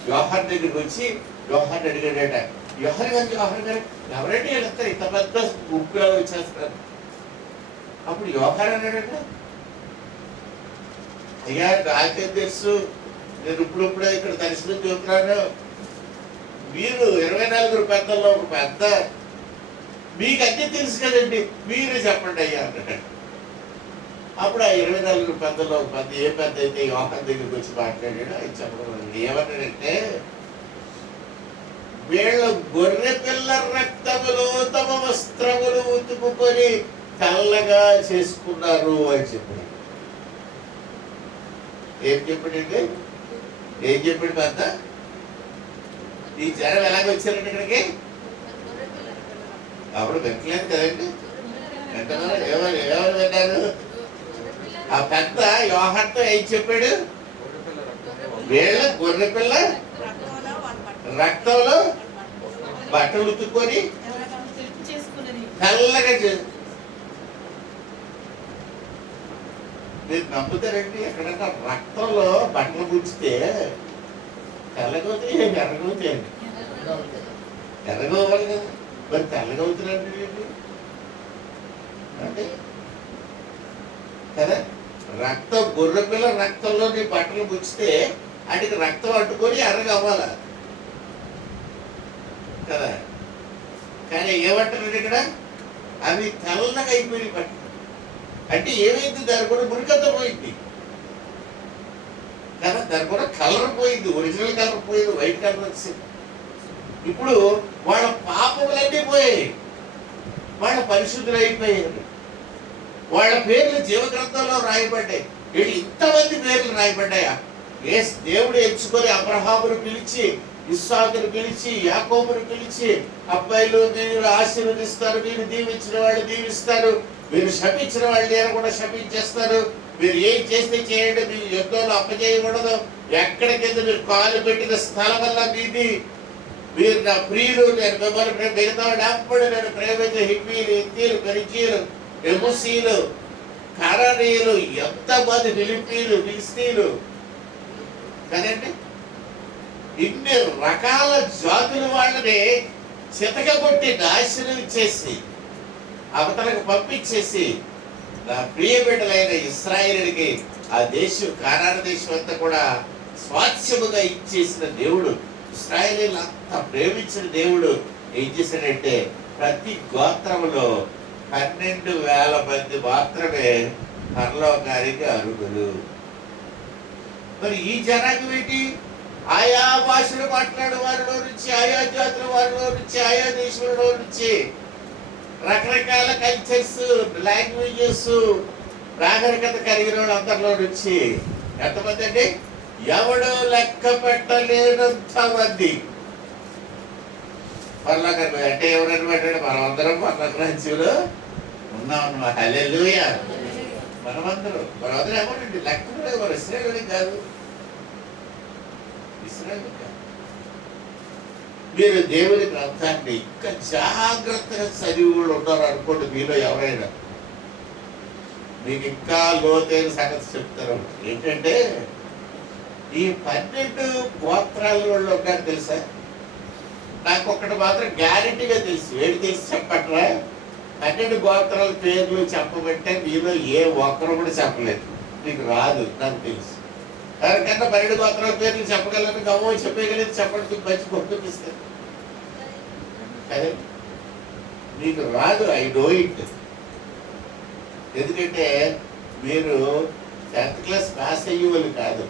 యోహాన్ దగ్గరికి వచ్చి యోహాన్ అడిగాడట, యోహాన్ గారు ఎవరంటే వెళ్తారు ఇంత పెద్ద గుంపులో వచ్చేస్తారు. అప్పుడు యోహాన్ అన్నాడట, అయ్యా నాకేం తెలుసు, నేను ఇప్పుడే ఇక్కడ దర్శనం చూస్తున్నాను. మీరు 24 పెద్దల్లో ఒక పెద్ద, మీకు అన్నీ తెలుసు కదండి, మీరే చెప్పండి అయ్యా అన్నాడు. అప్పుడు ఆ 24 పెద్దల్లో ఒక పెద్ద, ఏ పెద్ద అయితే యోహాన్ దగ్గరికి వచ్చి మాట్లాడాడు. ఆయన చెప్పడం ఏమన్నాడంటే, వీళ్ళ గొర్రె పిల్ల రక్తములు తమ వస్త్రములు ఉతుకుకొని తెల్లగా చేసుకున్నారు అని చెప్పాడు. ఏం చెప్పాడండి? ఏం చెప్పాడు పెద్ద? ఈ జనం ఎలాగ వచ్చారండి ఇక్కడికి? అప్పుడు వెంటలేదు కదండి, వెంటనే ఎవరు విన్నారు? ఆ పెద్ద యోహాన్తో ఏం చెప్పాడు? వీళ్ళ గొర్రె పిల్ల రక్తంలో బట్టలు ఉతుక్కొని తెల్లగా మీరు నమ్ముతారండి? ఎక్కడన్నా రక్తంలో బట్టలు గుంచితే తెల్లగవుతాయి, ఎర్రగవుతాయండి. ఎర్రగోవాలి కదా, మరి తెల్లగవుతున్నారండి అంటే కదా. గొర్రె పిల్ల రక్తంలో నీ బట్టలు గుంచితే వాటికి రక్తం అడ్డుకొని ఎర్రగా అవ్వాలా కదా. కానీ ఏమంటారు ఇక్కడ? అవి తెల్లగా అయిపోయి బట్టలు. అంటే ఏమైంది? దాని కూడా మురికంతా పోయింది కదా, దాని కూడా కలర్ పోయింది, ఒరిజినల్ కలర్ పోయింది, వైట్ కలర్ వచ్చింది. ఇప్పుడు వాళ్ళ పాపములన్నీ పోయాయి, వాళ్ళ పరిశుద్ధులు అయిపోయారు, వాళ్ళ పేర్లు జీవగ్రంథంలో రాయబడ్డాయి. వీళ్ళు ఇంతమంది పేర్లు రాయబడ్డాయా? దేవుడు ఎంచుకొని అబ్రహామును పిలిచి, ఇస్సాకును పిలిచి, యాకోబును పిలిచి, అబ్బాయిలు మీరు ఆశీర్వదిస్తారు, మీరు దీవించిన వాళ్ళు దీవిస్తారు, మీరు శపించిన వాళ్ళు నేను కూడా శపించేస్తారు, మీరు ఏం చేస్తే చేయండి, మీరు యుద్ధంలో అప్పచేయకూడదు, ఎక్కడికెళ్ళి మీరు కాలు పెట్టిన స్థలం వల్ల మీది, మీరు నా ప్రియులు, నేను మిమ్మల్ని మిగతా అప్పుడు నేను ప్రేమించే హిబ్బీలు, ఇత్తీలు, పెరిచీలు, ఎముసీలు, కారణీయులు, ఎంతమంది ఫిలిప్పీలు, ఫిలిస్తీన్లు కదండి. ఇన్ని రకాల జాతుల వాళ్ళని చితకబొట్టి నాశనం చేసి అవతలకు పంపించేసి నా ప్రియ బిడ్డలైన ఇశ్రాయేలుకి ఆ దేశం, కానాను దేశం అంతా కూడా స్వాస్థ్యముగా ఇచ్చేసిన దేవుడు, ఇశ్రాయేలీయులను అంత ప్రేమించిన దేవుడు ఏం చేశాడంటే ప్రతి గోత్రములో 12,000 మంది మాత్రమే పరలోకానికి అర్హులు. మరి ఈ జనాంగం ఏంటి? ఆయా భాషలు మాట్లాడే వారిలో నుంచి, ఆయా జాతుల వారిలో నుంచి, ఆయా దేశంలో నుంచి రకరకాల కల్చర్స్, లాంగ్వేజెస్, నాగరికత కలిగిన వాళ్ళు అందరిలో నుంచి ఎంతమంది అండి? ఎవడో లెక్క పెట్టలేనంత మంది పరలోకానికి. అంటే ఎవరైనా పెట్టండి, మనం అందరం పరలోక రాజ్యంలో ఉన్నాం. హల్లెలూయా. మనమందరం ఏమోనండి, లెక్క లేదు. మన ఇశ్రాయేలు కాదు, ఇశ్రాయేలు కాదు. మీరు దేవుని గ్రంథాన్ని ఇంకా జాగ్రత్తగా చదివి కూడా ఉన్నారు అనుకోండి. మీలో ఎవరైనా మీకు ఇంకా లోతైన సంగతి చెప్తారు. ఏంటంటే ఈ 12 గోత్రాల వాళ్ళు ఉన్నారు తెలుసా? నాకు ఒక్కటి మాత్రం గ్యారెంటీగా తెలుసు. ఏడు తెలిసి చెప్పట్రా? 12 గోత్రాల పేర్లు చెప్పమంటే మీలో ఏ ఒక్కరు కూడా చెప్పలేదు. మీకు రాదు, నాకు తెలుసు. ఎవరికన్నా 12 గోత్రాల పేర్లు చెప్పగలను, గమ్మ చెప్పగలేదు, చెప్పడానికి మంచి పంపిస్తారు. అదే మీకు రాదు. I know it. ఎందుకంటే మీరు 10th క్లాస్ పాస్ అయ్యే వాళ్ళు కాదు.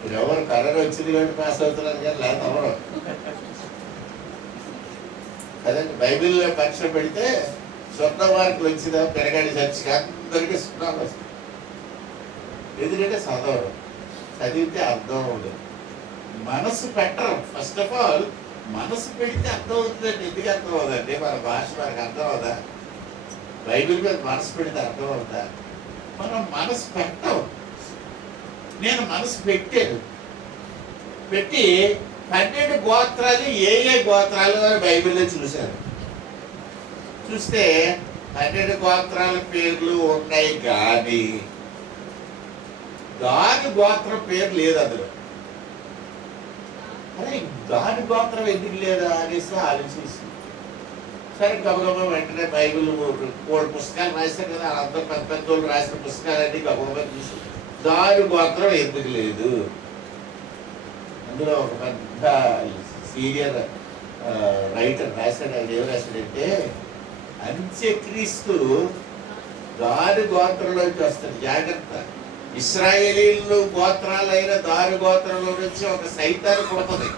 మీరు ఎవరు కరోనా వచ్చింది కాబట్టి పాస్ అవుతున్నారు కానీ లేదా ఎవరు కదండి. బైబిల్లో పరీక్ష పెడితే స్వర్ణ మార్కులు వచ్చిందా పెరగాడి చర్చికి అందరికీ సున్నాలు వస్తాయి. ఎందుకంటే చదివితే అర్థం ఉండదు. మనసు పెట్టరు. ఫస్ట్ ఆఫ్ ఆల్ మనసు పెడితే అర్థం అవుతుందండి. ఎందుకు అర్థం అవుదండి? మన భాష మనకు అర్థం అవుదా? బైబిల్ మీద మనసు పెడితే అర్థం అవుతా? మనం మనసు పెట్టం. నేను మనసు పెట్టాను. పెట్టి 12 గోత్రాలు ఏ గోత్రాలు అని బైబిల్లో చూశాను. చూస్తే 12 గోత్రాల పేర్లు ఉన్నాయి కానీ దాని గోత్రం పేరు లేదు అందులో. అరే దాని గోత్రం ఎందుకు లేదా అనేసి ఆలోచిస్తుంది. సరే గబగబా వెంటనే బైబిల్ 3 పుస్తకాలు రాశారు కదా, అందరూ పెద్ద వాళ్ళు రాసిన పుస్తకాలన్నీ గబగబా చూసి దాని గోత్రం ఎందుకు లేదు. అందులో ఒక పెద్ద సీనియర్ రైటర్ రాశాడు. ఆయన ఏం రాశాడంటే అంత్యక్రీస్తు దాని గోత్రంలోకి వస్తాడు. జాగ్రత్త. ఇశ్రాయేలీలు గోత్రాలైన దారి గోత్రంలో నుంచి ఒక సైతాన్ని పుడుతుంది.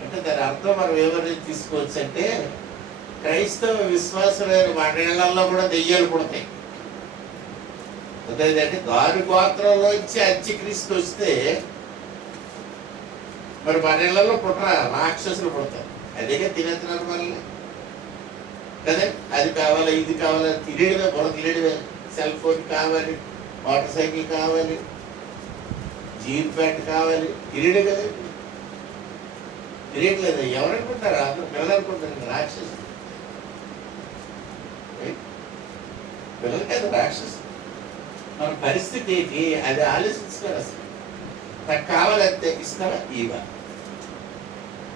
అంటే దాని అర్థం మనం ఏమని తీసుకోవచ్చు అంటే క్రైస్తవ విశ్వాసులైన మండలాల్లో కూడా దెయ్యాలు పుడతాయి. అదేంటంటే దారి గోత్రంలోంచి అంత్యక్రీస్తు వస్తే మరి మండలాల్లో పుట్టరా, రాక్షసులు పుడతారు. అదేగా తినేస్తున్నారు మనల్ని కదా. అది కావాలి, ఇది కావాలి, తినేయడమే, బుర్ర తినేయడమే. సెల్ ఫోన్ కావాలి, మోటార్ సైకిల్ కావాలి, జీన్ ప్యాంట్ కావాలి, తినేయడం కదా. తినేయట్లేదు. ఎవరు అనుకుంటారు? అందరూ పిల్లలు అనుకుంటారు రాక్షసు. పిల్లలు కదా రాక్షసు. మన పరిస్థితి ఏంటి అది ఆలోచించుకోరు. అసలు నాకు కావాలంతే ఇస్తారా? ఇవా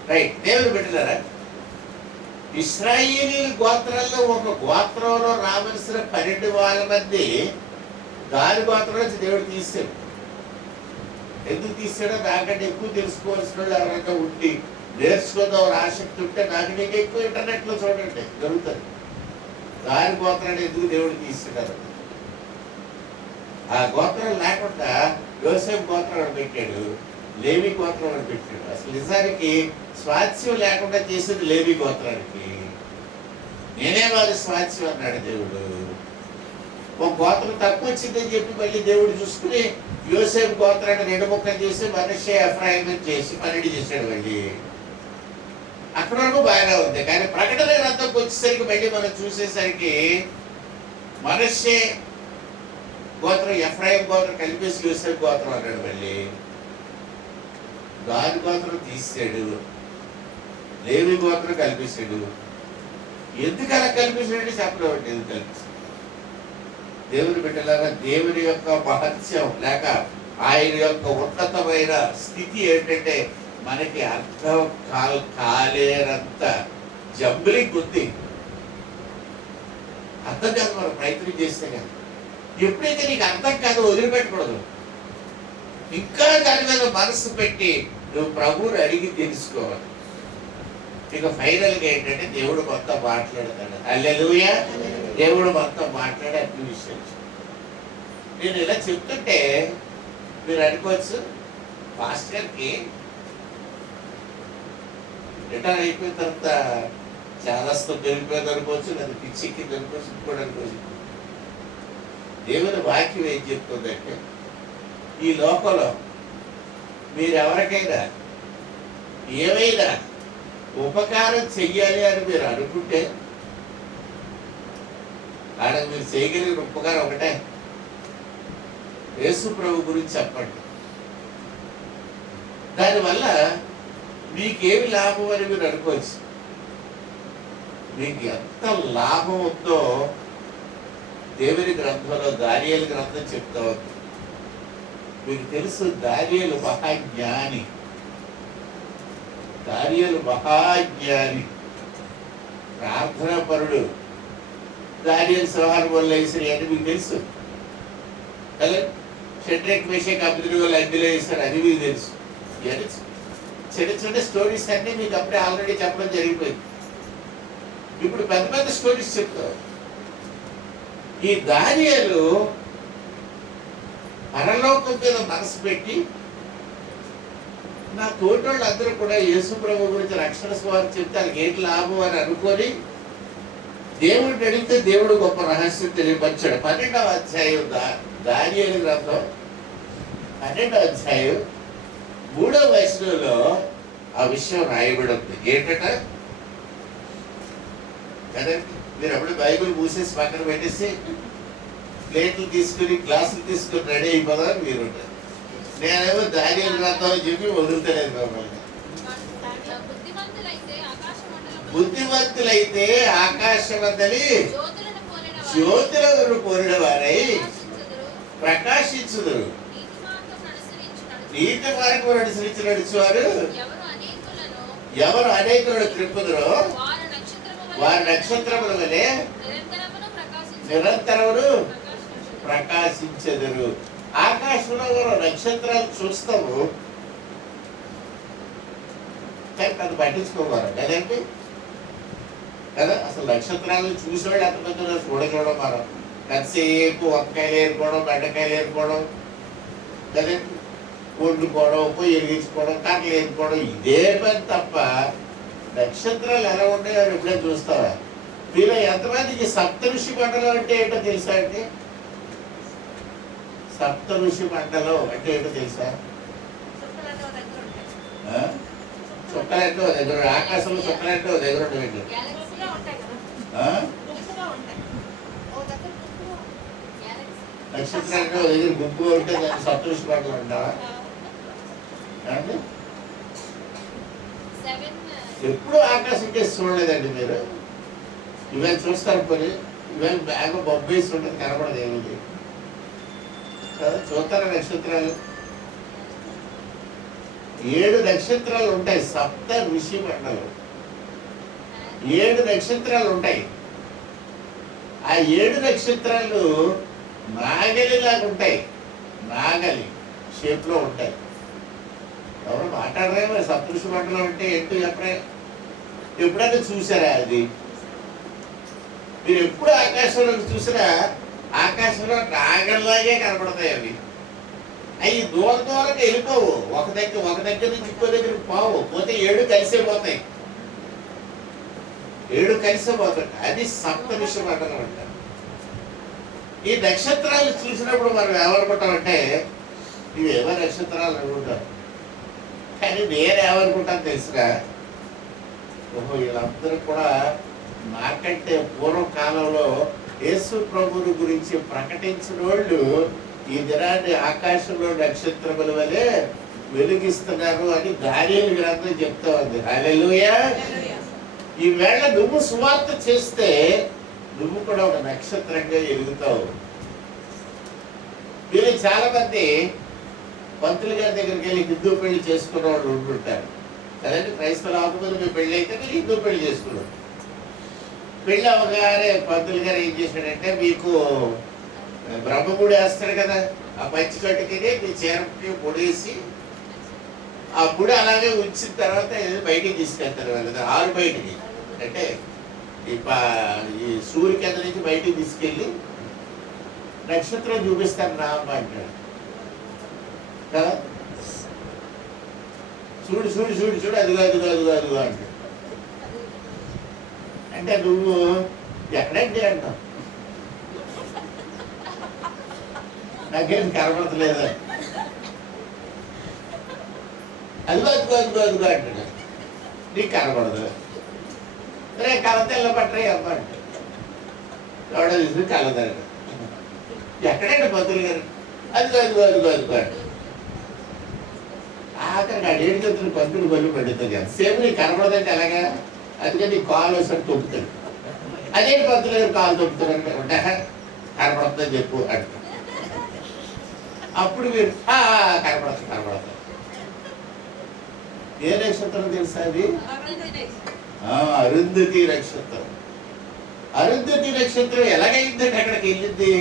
రైట్. దేవుడు పెట్టారా? ఇశ్రాయేలీల గోత్రాల్లో ఒక గోత్రంలో రావలసిన 12 వాళ్ళ మంది దాని గోత్రం నుంచి దేవుడు తీసాడు. ఎందుకు తీసాడో నాకంటే ఎక్కువ తెలుసుకోవాల్సిన వాళ్ళు ఎవరైనా ఉండి నేర్చుకుందాం ఆసక్తి ఉంటే నాకు నీకు ఎక్కువ ఇంటర్నెట్లో చూడండి దొరుకుతుంది. దాని గోత్రాన్ని ఎందుకు దేవుడు తీస్తున్నాడు? ఆ గోత్రం లేకుండా యోసేపు గోత్రం పెట్టాడు, లేవి గోత్రం అని పెట్టాడు. అసలు నిజానికి స్వాస్థ్యం లేకుండా చేసేది లేవి గోత్రానికి. నేనే వారి స్వాస్థ్యం అన్నాడు దేవుడు. ఒక గోత్రం తక్కువ వచ్చిందని చెప్పి మళ్ళీ దేవుడు చూసుకుని యోసేపు గోత్రాన్ని 2 ముక్కలు చేసి మనషే ఎఫ్రాయిం చేసి 12 చేశాడు. మళ్ళీ అక్కడ వరకు బాగానే ఉంది. కానీ ప్రకటన గ్రంథంకి వచ్చేసరికి మళ్ళీ మనం చూసేసరికి మనషే గోత్రం ఎఫ్రాయిం గోత్రం కలిపేసి యోసేపు గోత్రం అన్నాడు. మళ్ళీ దాని గోత్రం తీసాడు, లేవి గోత్రం కల్పించాడు. ఎందుకు అలా కల్పించాడు చెప్పడం. ఎందుకు కల్పించాడు? దేవుని బిడ్డలాగా దేవుని యొక్క మహత్యం లేక ఆయన యొక్క ఉన్నతమైన స్థితి ఏంటంటే మనకి అర్థం కాలేనంత జంబ్లింగ్ ఉంది. అర్థం కాదు మనం ప్రయత్నం చేస్తే కానీ. ఎప్పుడైతే నీకు అర్థం కాదు వదిలిపెట్టకూడదు. ఇంకా దాని మీద మనసు పెట్టి నువ్వు ప్రభువుని అడిగి తెలుసుకోవాలి. ఇక ఫైనల్గా ఏంటంటే దేవుడు మొత్తం మాట్లాడతాడు. హల్లెలూయా. దేవుడు మొత్తం మాట్లాడే అన్ని విషయాలు. నేను ఇలా చెప్తుంటే మీరు అనుకోవచ్చు పాస్టర్కి రిటైర్ అయిపోయిన తర్వాత చాలా పెరిగిపోయింది అనుకోవచ్చు, లేదా పిచ్చెక్కింది అనుకోవచ్చు, ఇంకోటి అనుకోవచ్చు. దేవుని వాక్యం ఏం చెప్తుందంటే, ఈ లోకంలో మీరు ఎవరికైనా ఏమైనా ఉపకారం చెయ్యాలి అని మీరు అనుకుంటే, ఆడ మీరు చేయగలిగిన ఉపకారం ఒకటే, యేసు ప్రభు గురించి చెప్పండి. దానివల్ల మీకేమి లాభం అని మీరు అనుకోవచ్చు. మీకు ఎంత లాభం ఉందో దేవుని గ్రంథంలో దానియేలు గ్రంథం చెప్తా ఉంది. మీకు తెలుసు, దానియేలు మహాజ్ఞాని. దానియేలు మహాజ్ఞాని, ప్రార్థనాపరుడు. దానియేలు సంహారం వల్ల వేసారు అని మీకు తెలుసు కదా. షడ్రక్ మేషక్ అబేద్నెగో అగ్నిలో వేశారు, అది మీకు తెలుసు. చిన్న చిన్న స్టోరీస్ అన్నీ మీకు అప్పుడే ఆల్రెడీ చెప్పడం జరిగిపోయింది. ఇప్పుడు పెద్ద పెద్ద స్టోరీస్ చెప్తారు. ఈ దానియేలు పరలోకం మీద మనసు పెట్టి, నా తోటోళ్ళు అందరూ కూడా యేసు ప్రభు గురించి రక్షణ స్వామి చెప్తే వాళ్ళకి ఏంటి లాభం అని అనుకొని దేవుడిని అడిగితే దేవుడు గొప్ప రహస్యం తెలియపరిచాడు. 12వ అధ్యాయం దానియేలు గ్రంథం 12వ అధ్యాయం 3వ వచనంలో ఆ విషయం రాయబడి ఉంది. ఏంటట కదండి, మీరు అప్పుడు బైబిల్ మూసేసి పక్కన పెట్టేసి ప్లేట్లు తీసుకుని గ్లాసులు తీసుకుని రెడీ అయిపోదామని మీరు ఉంటారు. నేనేమో దానియేలు గ్రంథం చెప్పి వదులుతలేదు మమ్మల్ని. బుద్ధిమంతులైతే ఆకాశమందలి జ్యోతులను కోరిన వారై ప్రకాశించుదురు. నీతి మార్గం అనుసరించి నడుచువారు ఎవరు అనేకులను త్రిప్పుదురో వారి నక్షత్రముల వలె నిరంతరమును ప్రకాశించెదరు. ఆకాశంలో మనం నక్షత్రాలు చూస్తాము, కానీ అది పట్టించుకోవాలి కదండి కదా. అసలు నక్షత్రాలను చూసేవాళ్ళు ఎంతమంది చూడడం మనం. ఎంతసేపు వంకాయలు ఏరుకోవడం, బెండకాయలు ఏరుకోవడం కదండి, వండుకోవడం, పొయ్యి వెలిగించుకోవడం, కట్టలు ఏరుకోవడం, ఇదే పని తప్ప నక్షత్రాలు ఎలా ఉన్నాయో అని ఎప్పుడైనా చూస్తావా? మీలో ఎంతమందికి సప్తఋషి మండలం అంటే ఏంటో తెలుసా అండి? సప్తఋషి మండలం అంటే ఏంటో తెలుసా? చుక్కలంటే ఓ దగ్గర, ఆకాశంలో చుక్కలంటే ఓ దగ్గర ఉండేవి. నక్షత్రాలంటే ఓ దగ్గర గుంపుగా ఉంటే దాన్ని సప్తఋషి మండలం అంటావా? ఎప్పుడు ఆకాశం కేసు చూడలేదండి మీరు? ఇవాళ చూస్తారు పోనీ, ఇవాళ బ్యాగ్ బొబ్బేసి ఉంటుంది, కనపడదు ఏమిటి కదా. చూస్తారా నక్షత్రాలు? 7 నక్షత్రాలు ఉంటాయి, సప్త ఋషి మండలం. 7 నక్షత్రాలు ఉంటాయి. ఆ 7 నక్షత్రాలు నాగలిలాగా ఉంటాయి, నాగలి షేప్ లో ఉంటాయి. ఎవరు మాట్లాడరే మరి సప్తఋషి మండలం అంటే ఏంటో ఎప్పుడైనా చూసారా? అది మీరు ఎప్పుడు ఆకాశంలో చూసినా ఆకాశంలో నాగల్లాగే కనపడతాయి. అవి దూరం దూరంగా వెళ్ళిపోవు, ఒక దగ్గర నుంచి ఇంకో దగ్గరికి పోవు, పోతే 7 కలిసిపోతాయి. 7 కలిసిపోతాయి. అది సప్తఋషి మండలం అంటారు. ఈ నక్షత్రాలు చూసినప్పుడు మనం ఏమనుకుంటామంటే ఇవేవో నక్షత్రాలు అనుకుంటాం, కానీ నేనేమనుకుంటాను తెలుసుగా, ఓహో వీళ్ళందరూ కూడా నాకంటే పూర్వకాలంలో యేసు ప్రభువుని గురించి ప్రకటించిన వాళ్ళు ఈ దినాన్ని ఆకాశంలో నక్షత్రముల వలె వెలిగిస్తున్నారు అని దానియేలు గ్రంథం చెప్తా ఉంది. హల్లెలూయా. ఈవేళ నువ్వు సువార్త చేస్తే నువ్వు కూడా ఒక నక్షత్రంగా ఎదుగుతావు. మీరు చాలా మంది పంతులు గారి దగ్గరికి వెళ్ళి హిందూ పెళ్లి చేసుకున్న వాళ్ళు ఉంటుంటారు కదండి. క్రైస్తవులు అవ్వకపోతే మీ పెళ్ళి అయితే మీరు హిందూ పెళ్లి చేసుకున్నారు. పెళ్ళి అవగానే పంతులు గారు ఏం చేశాడంటే, మీకు బ్రహ్మముడి వేస్తాడు కదా, ఆ పచ్చి కట్టుకుని మీ చీరకి పొడేసి ఆ గుడి అలాగే ఉంచిన తర్వాత బయటికి తీసుకెళ్తారు వాళ్ళు. ఆరు బయటికి అంటే ఈ సూర్యకేంద్ర నుంచి బయటికి తీసుకెళ్ళి నక్షత్రం చూపిస్తాను నా అమ్మ అంటాడు కదా. చూడు చూడు చూడు చూడు, అదిగో అదిగో అదిగో అదిగో అంటాడు. అంటే నువ్వు ఎక్కడండి అంటావు, నాకేం కనబడతలేదు, అదిగో అదిగో అదిగో అదిగో అంటాడు, నీకు కనబడదు. రే కళ్ళ తెల్ల పట్టరే అమ్మ అంటే ఎవడో తీసుకుని కళ్ళదాడు, ఎక్కడండి పంతులు గారు, అదిగో అదిగో అదిగో అదిగో అంటే ఆఖరికి అడేడు చేతులు పంతులు బలి పెడుతుంది కదా, సేపు నీకు కనబడదంటే ఎలాగా, అందుకని నీకు కాలు వస్తాడు తొక్కుతాడు, అదే పంతులు గారు కాలు తొక్కుతాడంటే ఉంటే కనబడుతుందని చెప్పు అంట. అప్పుడు మీరు కనబడతారు కనబడతారు. ఏ నక్షత్రం తెలుసా అది? అరుంధతి నక్షత్రం. అరుంధతి నక్షత్రం ఎలాగైందంటే అక్కడికి వెళ్ళింది,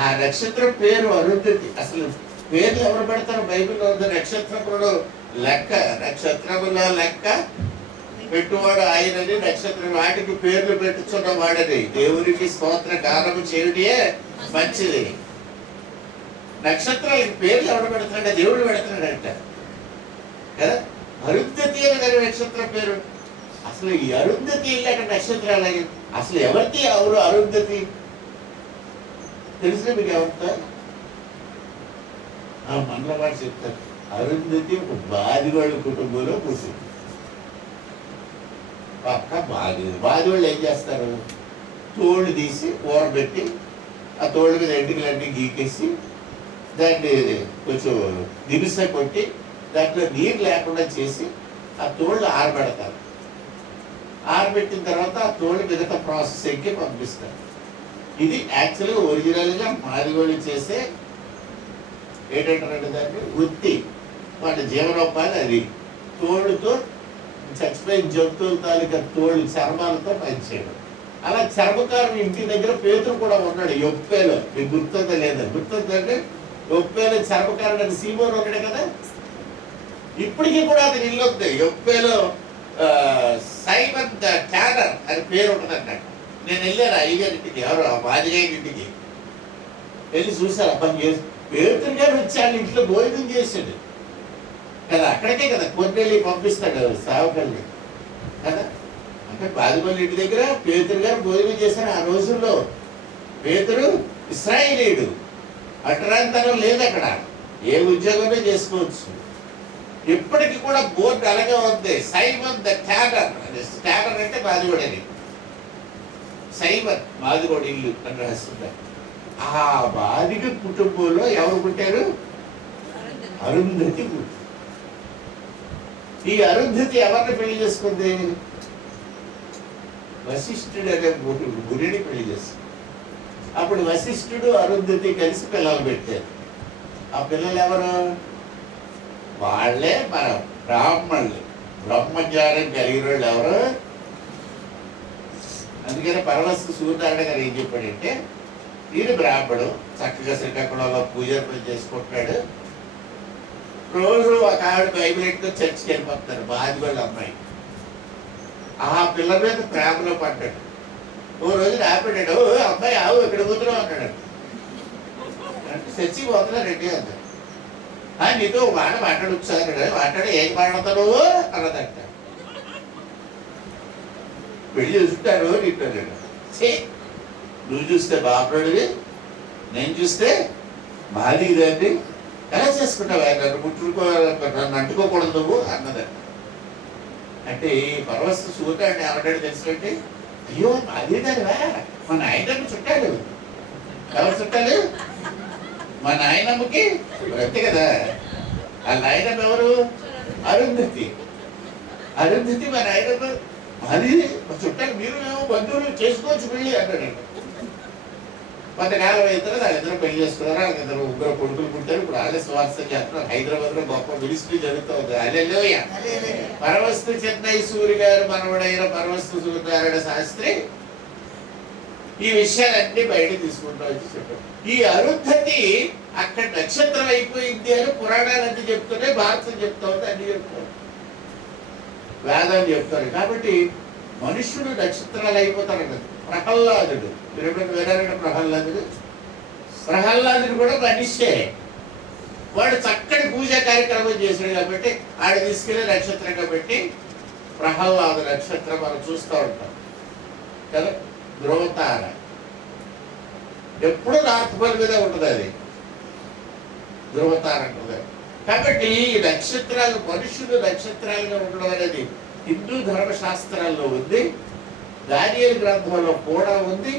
ఆ నక్షత్రం పేరు అరుంధతి. అసలు పేర్లు ఎవరు పెడతారు బైబిల్లో ఉంది, నక్షత్రములో లెక్క, నక్షత్రములో లెక్క పెట్టువాడు ఆయనని, నక్షత్రం వాటికి పేర్లు పెట్టుచున్న వాడని, దేవునికి స్తోత్ర గానము చేయుడే మంచిది. నక్షత్రాలకి పేర్లు ఎవరు పెడుతున్నాడు? దేవుడు పెడుతున్నాడంట కదా. అరుంధతి అని గారి నక్షత్రం పేరు. అసలు ఈ అరుంధతి వెళ్ళాక నక్షత్రం అలాగే, అసలు ఎవరికి ఎవరు అరుంధతి తెలిసిన మీకు ఎవరితో మనలో వాడు చెప్తారు. అరుంధతి ఒక బాదివాళ్ళ కుటుంబంలో పుట్టింది. పక్క బాదివాళ్ళు ఏం చేస్తారు, తోళ్ళు తీసి ఊరబెట్టి ఆ తోళ్ళ మీద ఎంటికలన్నీ గీకేసి దాన్ని కొంచెం దినుస కొట్టి దాంట్లో నీరు లేకుండా చేసి ఆ తోళ్ళు ఆరబెడతారు. ఆరబెట్టిన తర్వాత ఆ తోళ్ళు మిగతా ప్రాసెస్ ఎక్కి పంపిస్తారు. ఇది యాక్చువల్గా ఒరిజినల్గా మాదిగోళ్ళు చేసే ఏంటంటారంటే దాన్ని వృత్తి, వాళ్ళ జీవనోపాధి. అది తోళ్ళతో చచ్చిపోయిన జంతువుల తాలూకా తోళ్ళు చర్మాలతో పనిచేయడం. అలా చర్మకారుని ఇంటి దగ్గర పేతురు కూడా ఉన్నాడు యొప్పేలో. మీకు గుర్తుందా లేదా? గుర్తుందంటే యొప్పేలో చర్మకారుడు అని సీమోన్ ఉన్నాడు కదా. ఇప్పటికీ కూడా అది ఇల్లు ఉంది యొప్పేలో. సైమన్ ద ట్యానర్ అని పేరు ఉంటుందంట. నేను వెళ్ళాను అయ్యగారింటికి, ఎవరు మాదిగారి ఇంటికి వెళ్ళి చూశాను. అబ్బా పేతురు గారు వచ్చాడు, ఇంట్లో భోజనం చేశాడు కదా. అక్కడికే కదా కొన్నేళ్ళి పంపిస్తాడు సేవకుల్ని కదా. అంటే బాదిపల్లి ఇంటి దగ్గర పేతురు గారు భోజనం చేశారు. ఆ రోజుల్లో పేతురు ఇశ్రాయేలీయుడు, అటరాంతరం లేదు అక్కడ, ఏ ఉద్యోగమే చేసుకోవచ్చు. ఇప్పటికి కూడా బోర్డు అలాగే ఉంది, సైమన్ ద ట్యానర్ అని. ట్యానర్ అంటే బాదిగోడు అని, సైమన్ బాదిగోడు ఇల్లు అని రాస్తున్నారు. ఆ బాదిగ కుటుంబంలో ఎవరు పుట్టారు? అరుంధతి పుట్టారు. ఈ అరుంధతి ఎవరిని పెళ్లి చేసుకుంది? వశిష్ఠుడు అనే గురిని పెళ్లి చేసుకుంది. అప్పుడు వశిష్ఠుడు అరుంధతి కలిసి పిల్లలు పెట్టారు. ఆ పిల్లలు ఎవరు? వాళ్ళే మన బ్రాహ్మణులు, బ్రహ్మజ్ఞానం కలిగిన వాళ్ళు ఎవరు. అందుకని పరమస్తు సూర్యనారాయణ గారు ఏం చెప్పాడంటే, ఈయన బ్రాహ్మడు చక్కగా శ్రీకాకుళంలో పూజలు చేసుకుంటున్నాడు. రోజు ఒక ఆవిడ బైబిల్ ఎట్టుతో చర్చికి వెళ్ళిపోతారు బాదిగోళ్ళ అమ్మాయి. ఆ పిల్ల మీద ప్రేమలో పడ్డాడు. ఓ రోజు ఆపాడాడు, అమ్మాయి ఆవు ఇక్కడ పోతున్నావు అన్నాడు. అంటే చర్చికి పోతున్నా రెడ్డి అన్నాడు. నీతో మాట మాట్లాడచ్చు సార్, మాట్లాడి ఏం మాట్లాడతావు అన్నదంట. పెళ్లి చూసుకుంటారు నీకు, నువ్వు చూస్తే బాపడువి, నేను చూస్తే మాది ఇదండి, ఎలా చేసుకుంటావు నన్ను అంటుకోకూడదు నువ్వు అన్నదంట. అంటే ఈ పరవస్తు చూతాడు ఎవడాడు తెలుసుకుంటే, అయ్యో మాది దానివా, మా నాయనమ్మ చుట్టాడు. ఎవరు చుట్టాలు? మా నాయనమ్మకి అంతే కదా. ఆ నాయనమ్మ ఎవరు? అరుంధతి. అరుంధతి మా నాయనమ్మ, అది చుట్టాలు, మీరు మేము బంధువులు చేసుకోవచ్చు పెళ్ళి అన్నాడు. కొంతకాలం అవుతారు, వాళ్ళిద్దరు పెళ్లి చేసుకున్నారు. వాళ్ళిద్దరు ముగ్గురు కొడుకులు పుట్టారు. ఇప్పుడు వాళ్ళే స్వార్థం చేస్తున్నారు. హైదరాబాద్ లో గొప్ప మినిస్ట్రీ జరుగుతుంది. అల్లెలోయ పరవస్తు చెన్నై సూరి గారు మనవడైన పరవస్తు సూర్యనారాయణ శాస్త్రి ఈ విషయాలన్నీ బయట తీసుకుంటూ వచ్చి చెప్పారు. ఈ అరుంధతి అక్కడ నక్షత్రం అయిపోయింది అని పురాణాలన్నీ చెప్తున్నాయి, భారతం చెప్తా ఉంది, అన్ని చెప్తారు, వేదాలు చెప్తారు. కాబట్టి మనుష్యుడు నక్షత్రాలు అయిపోతారు కదా. ప్రహ్లాదుడు, మీరు ఎప్పుడైనా వినారంటే ప్రహ్లాదుడు? ప్రహ్లాదుడు కూడా మనిషే. వాడు చక్కటి పూజా కార్యక్రమం చేశాడు కాబట్టి ఆడ తీసుకెళ్ళి నక్షత్రంగా పెట్టి ప్రహ్లాద నక్షత్రం మనం చూస్తూ ఉంటాం కదా, ధ్రువతార ఎప్పుడు నార్త్ పోల్ మీద ఉంటుంది, అది ధ్రువతార ఉంటుంది. కాబట్టి ఈ నక్షత్రాలు మనుషులు నక్షత్రాలుగా ఉండడం అనేది హిందూ ధర్మశాస్త్రాల్లో ఉంది, దానియేలు గ్రంథంలో కూడా ఉంది.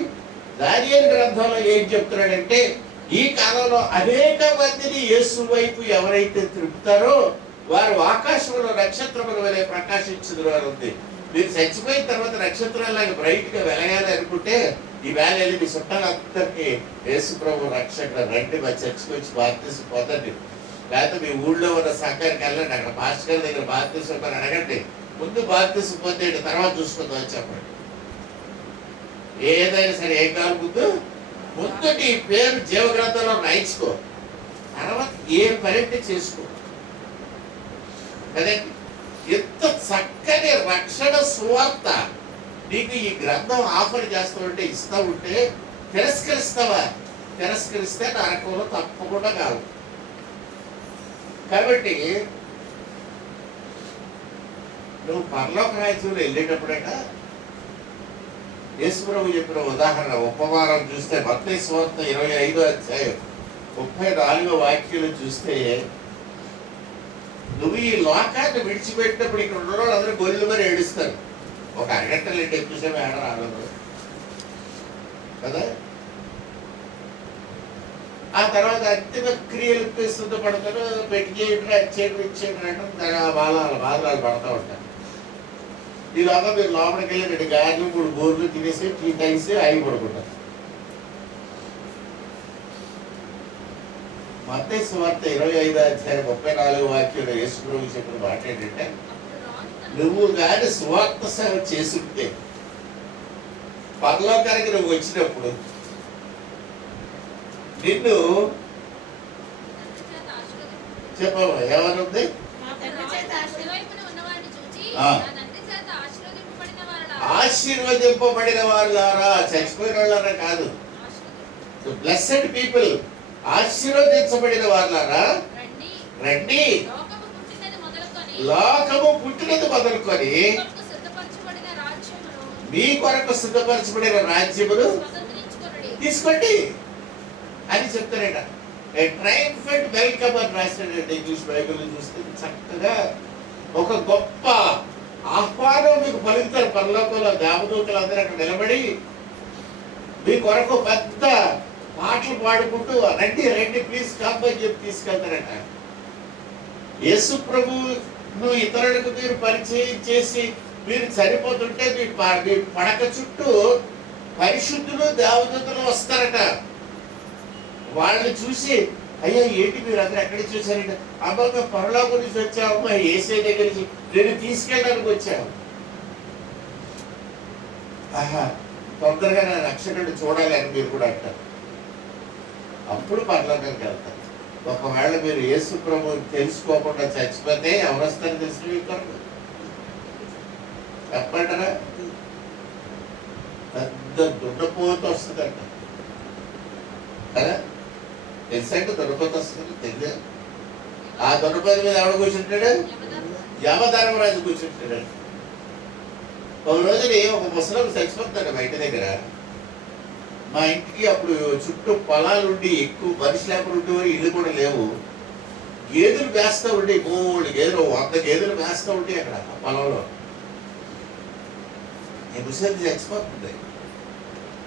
దానియేలు గ్రంథంలో ఏం చెప్తున్నాడంటే, ఈ కాలంలో అనేక మందిని యేసు వైపు ఎవరైతే తిప్పుతారో వారు ఆకాశంలో నక్షత్రముల వలె ప్రకాశించుదురు అని ఉంది. మీరు చచ్చిపోయిన తర్వాత నక్షత్రాలాగా బ్రైట్ గా వెలగాలి అనుకుంటే ఈ వేళ వెళ్ళి మీ చుట్టాలందరికీ యేసు ప్రభు రక్షకుడు రండి, మా చర్చికి వచ్చి బాప్తిసం పొందండి, లేకపోతే మీ ఊళ్ళో ఉన్న సంఘానికి వెళ్ళండి, అక్కడ పాస్టర్ గారి దగ్గర బాప్తిసం అని అడగండి, ముందు బాప్తిసం పొందేయండి, తర్వాత చూసుకుందాం చెప్పండి. ఏదైనా సరే ఏం కాదు, ముందు నీ పేరు జీవగ్రంథంలో రాయించుకో, తర్వాత ఏ పని చేసుకో కదండి. ఎంత చక్కని రక్షణ సువార్త నీకు ఈ గ్రంథం ఆఫర్ చేస్తూ ఉంటే, ఇస్తూ ఉంటే తిరస్కరిస్తావా? తిరస్కరిస్తే నరకంలో తప్పకుండా కాదు. కాబట్టి నువ్వు పరలోక రాజ్యంలో వెళ్ళేటప్పుడట యేసు ప్రభు చెప్పిన ఉదాహరణ ఉపమానం చూస్తే మత్తయి సువార్త 25వ అధ్యాయం 34వ వాక్యాలు చూస్తే, నువ్వు ఈ లోకాన్ని విడిచిపెట్టినప్పుడు ఇక్కడ ఉన్న వాళ్ళు అందరూ గొల్లు మరి ఏడుస్తారు. ఒక అరగంట లేట్ ఎక్కువసేపు ఏడ రాలేదు కదా. ఆ తర్వాత అంతిమ క్రియలు సిద్ధపడతారు, పెట్టి చేయడం అది చేయడం ఇచ్చేయడం అంటే బాధలు పడతా ఉంటారు. ఈలోగా మీరు లోపలికి వెళ్ళి 2 గారెలు 3 బోర్లు తినేసి టీ తాగేసి ఆగి పడుకుంటారు. మత్తయి సువార్త 25వ అధ్యాయం 34వ వాక్యంలో యేసు ప్రభువు చెప్పిన మాట ఏంటంటే, నువ్వు కానీ సువార్త సేవ చేసుంటే పరలోకానికి నువ్వు వచ్చినప్పుడు నిన్ను చెప్పవా ఏమనుంది? ఆశీర్వదింపబడిన వాళ్ళారా, చచ్చిపోయిన వాళ్ళారా కాదు, బ్లెస్సెడ్ పీపుల్, ఆశీర్వదించబడిన వాళ్ళారా రండి, లోకము పుట్టినది మొదలుకొని మీ కొరకు సిద్ధపరచబడిన రాజ్యమును తీసుకోండి అని చెప్తారట. ఏ ట్రయంఫెంట్ వెల్కమ్ అని రాసినట్టు ఇంగ్లీష్ బైబిల్ చూస్తే చక్కగా ఒక గొప్ప ఆహ్వానం మీకు పలుకుతారు. పరలోకంలో దేవదూతలు అందరూ అక్కడ నిలబడి మీ కొరకు పెద్ద పాటలు పాడుకుంటూ రండి రండి ప్లీజ్ కమ్ అని చెప్పి తీసుకెళ్తారట. యేసు ప్రభువును ఇతరులకు మీరు పరిచయం చేసి మీరు చనిపోతుంటే మీ పడక చుట్టూ పరిశుద్ధులు దేవదూతలు వస్తారట. వాళ్ళని చూసి, అయ్యా ఏంటి మీరు అందరూ ఎక్కడి నుంచి వచ్చారంటే, అబ్బా మేము పరలోకం నుంచి వచ్చామమ్మా, యేసే దగ్గర నుంచి నేను తీసుకెళ్ళడానికి వచ్చాము. ఆహా తొందరగా నా రక్షకుడిని చూడాలి అని మీరు కూడా అంటారు. అప్పుడు పరలోకానికి వెళ్తారు. ఒకవేళ మీరు యేసు ప్రభువుని తెలుసుకోకుండా చచ్చిపోతే ఎవరు వస్తారని తెలిసిన మీ కొరకు చెప్పంటారా? పెద్ద దున్నపోత వస్తుందంట కదా, తెలుసంటే దున్నపోత వస్తుంది తెలియదు. ఆ దున్నపోత మీద ఎవడు కూర్చుంటాడు? యమధర్మరాజు కూర్చుంటాడు. ఒక రోజుని ఒక ముసలం చచ్చిపోతాడు బయట దగ్గర. మా ఇంటికి అప్పుడు చుట్టూ పొలాలు ఉండి ఎక్కువ మనిషి లేకుండా ఉండేవారు, ఇల్లు కూడా లేవు. గేదెలు వేస్తూ ఉండి 3 గేదెలు 100 గేదెలు వేస్తూ ఉండి అక్కడ పొలంలో. ఈ ముసలి చచ్చిపోతుంది.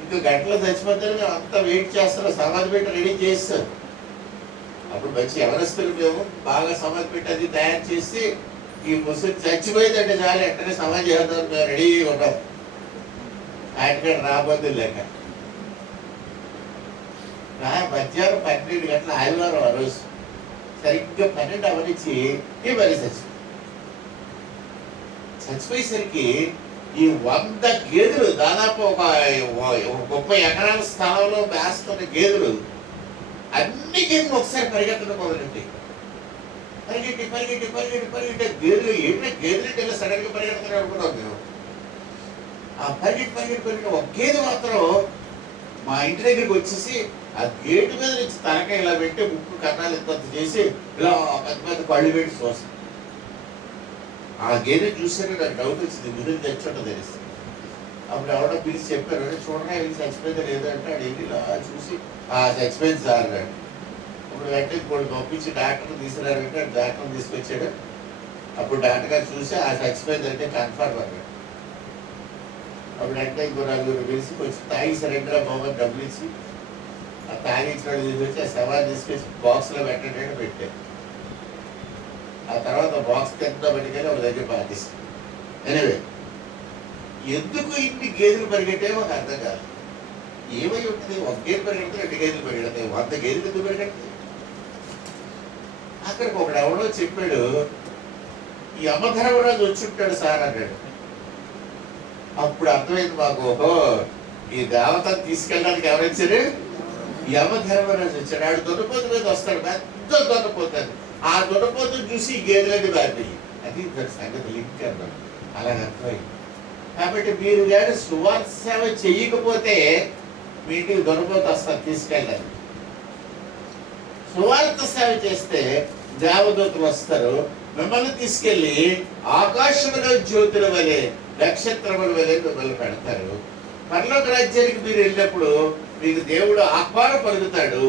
ఇంకా గంటలో చచ్చిపోతే మేము అంతా వెయిట్ చేస్తాం, సమాధి పెట్టి రెడీ చేస్తాం. అప్పుడు మంచి ఎవరస్తులు మేము బాగా సమాధి పెట్టి అది తయారు చేసి, ఈ ముసలి చచ్చిపోయిందంటే చాలు వెంటనే సమాధి చేద్దాం మేము రెడీగా ఉన్నాం. ఆయనకాడ రాబోద్దులు లేక మధ్యాహ్నం 12 గంటల ఆదివారం ఆ రోజు సరిగ్గా 12 అవనిచ్చి ఈ మరి చచ్చిపోయేసరికి ఈ 100 గేదెలు దాదాపు ఒక 30 ఎకరాల స్థలంలో వేస్తున్న గేదెలు అన్ని గేదెలు ఒకసారి పరిగెత్తడం మొదలండి. పరిగెట్టి పరిగెట్టి పరిగెట్టి పరిగెట్టే గేదెలు ఏమిటో గేదెలు సడన్ గా పరిగెడుతున్నారు అనుకున్నాం మేము. ఆ పరిగెట్టి పరిగెట్టి పరిగెట్టి ఒక గేదె మాత్రం మా ఇంటి దగ్గరికి వచ్చేసి ఆ గేటు మీద నుంచి తలకాయ ఇలా పెట్టి ముక్కు కన్నాలు ఇంత చేసి ఇలా పెద్ద పెద్ద కళ్ళు పెట్టి చూస్తాం. ఆ గేదె చూసాను, నాకు డౌట్ వచ్చింది, ముందు తెచ్చోట తెలుస్తుంది. అప్పుడు ఎవడో పిలిచి చెప్పారు, చూడరా ఇది చచ్చిపోయింది లేదు అంటే అడిగి ఇలా చూసి చచ్చిపోయింది సార్ అన్నాడు. అప్పుడు వెంటనే ఇప్పుడు పంపించి డాక్టర్ తీసుకురారంటే డాక్టర్ తీసుకొచ్చాడు. అప్పుడు డాక్టర్ గారు చూసి చచ్చిపోయింది అంటే కన్ఫర్మ్ అన్నాడు. అప్పుడు అంటే ఇంకో నలుగురు పిలిచి కొంచెం తాగి సరెండర్ బాబు డబ్బులు ఇచ్చి ఆ తాగించిన వాళ్ళు తీసుకొచ్చి ఆ శవాన్ని తీసుకొచ్చి బాక్స్లో పెట్టండి పెట్టారు. ఆ తర్వాత బాక్స్ కింద పట్టుకెళ్ళి ఒక దగ్గర పాటిస్తాం. ఎనివే, ఎందుకు ఇన్ని గేదెలు పరిగెట్టాయో మాకు అర్థం కాదు. ఏమై ఉంటుంది, ఒక గేదె పరిగెడితే 2 గేదెలు పరిగెడతాయి, 100 గేదెలు ఎందుకు పరిగెడతాయి? అక్కడికి ఒకడు ఎవడో చెప్పాడు, ఈ యమధర్మరాజు వచ్చుంటాడు సార్ అన్నాడు. అప్పుడు అర్థమైంది మాకు, ఓహో ఈ దేవతను తీసుకెళ్ళడానికి ఎవరొచ్చారు? యమధర్మరాజు వచ్చాడు. ఆడు దొన్నపోతు మీద వస్తాడు, పెద్ద దొన్నపోతాడు. ఆ దొన్నపోతుని చూసి ఈ గేదెలని బారిపోయి, అది సంగతి లింక్ అన్నాడు. అలాగ అర్థమైంది. కాబట్టి మీరు కానీ సువార్త సేవ చెయ్యకపోతే మీ ఇంటికి దొరకపోతే వస్తారు తీసుకెళ్ళాలి. సువార్త సేవ చేస్తే దేవదూతలు వస్తారు, మిమ్మల్ని తీసుకెళ్ళి ఆకాశంలో జ్యోతుల వలె నక్షత్రముల వలె మిమ్మల్ని పెడతారు. పరలోక రాజ్యానికి మీరు వెళ్ళినప్పుడు మీకు దేవుడు ఆహ్వానం పలుకుతాడు.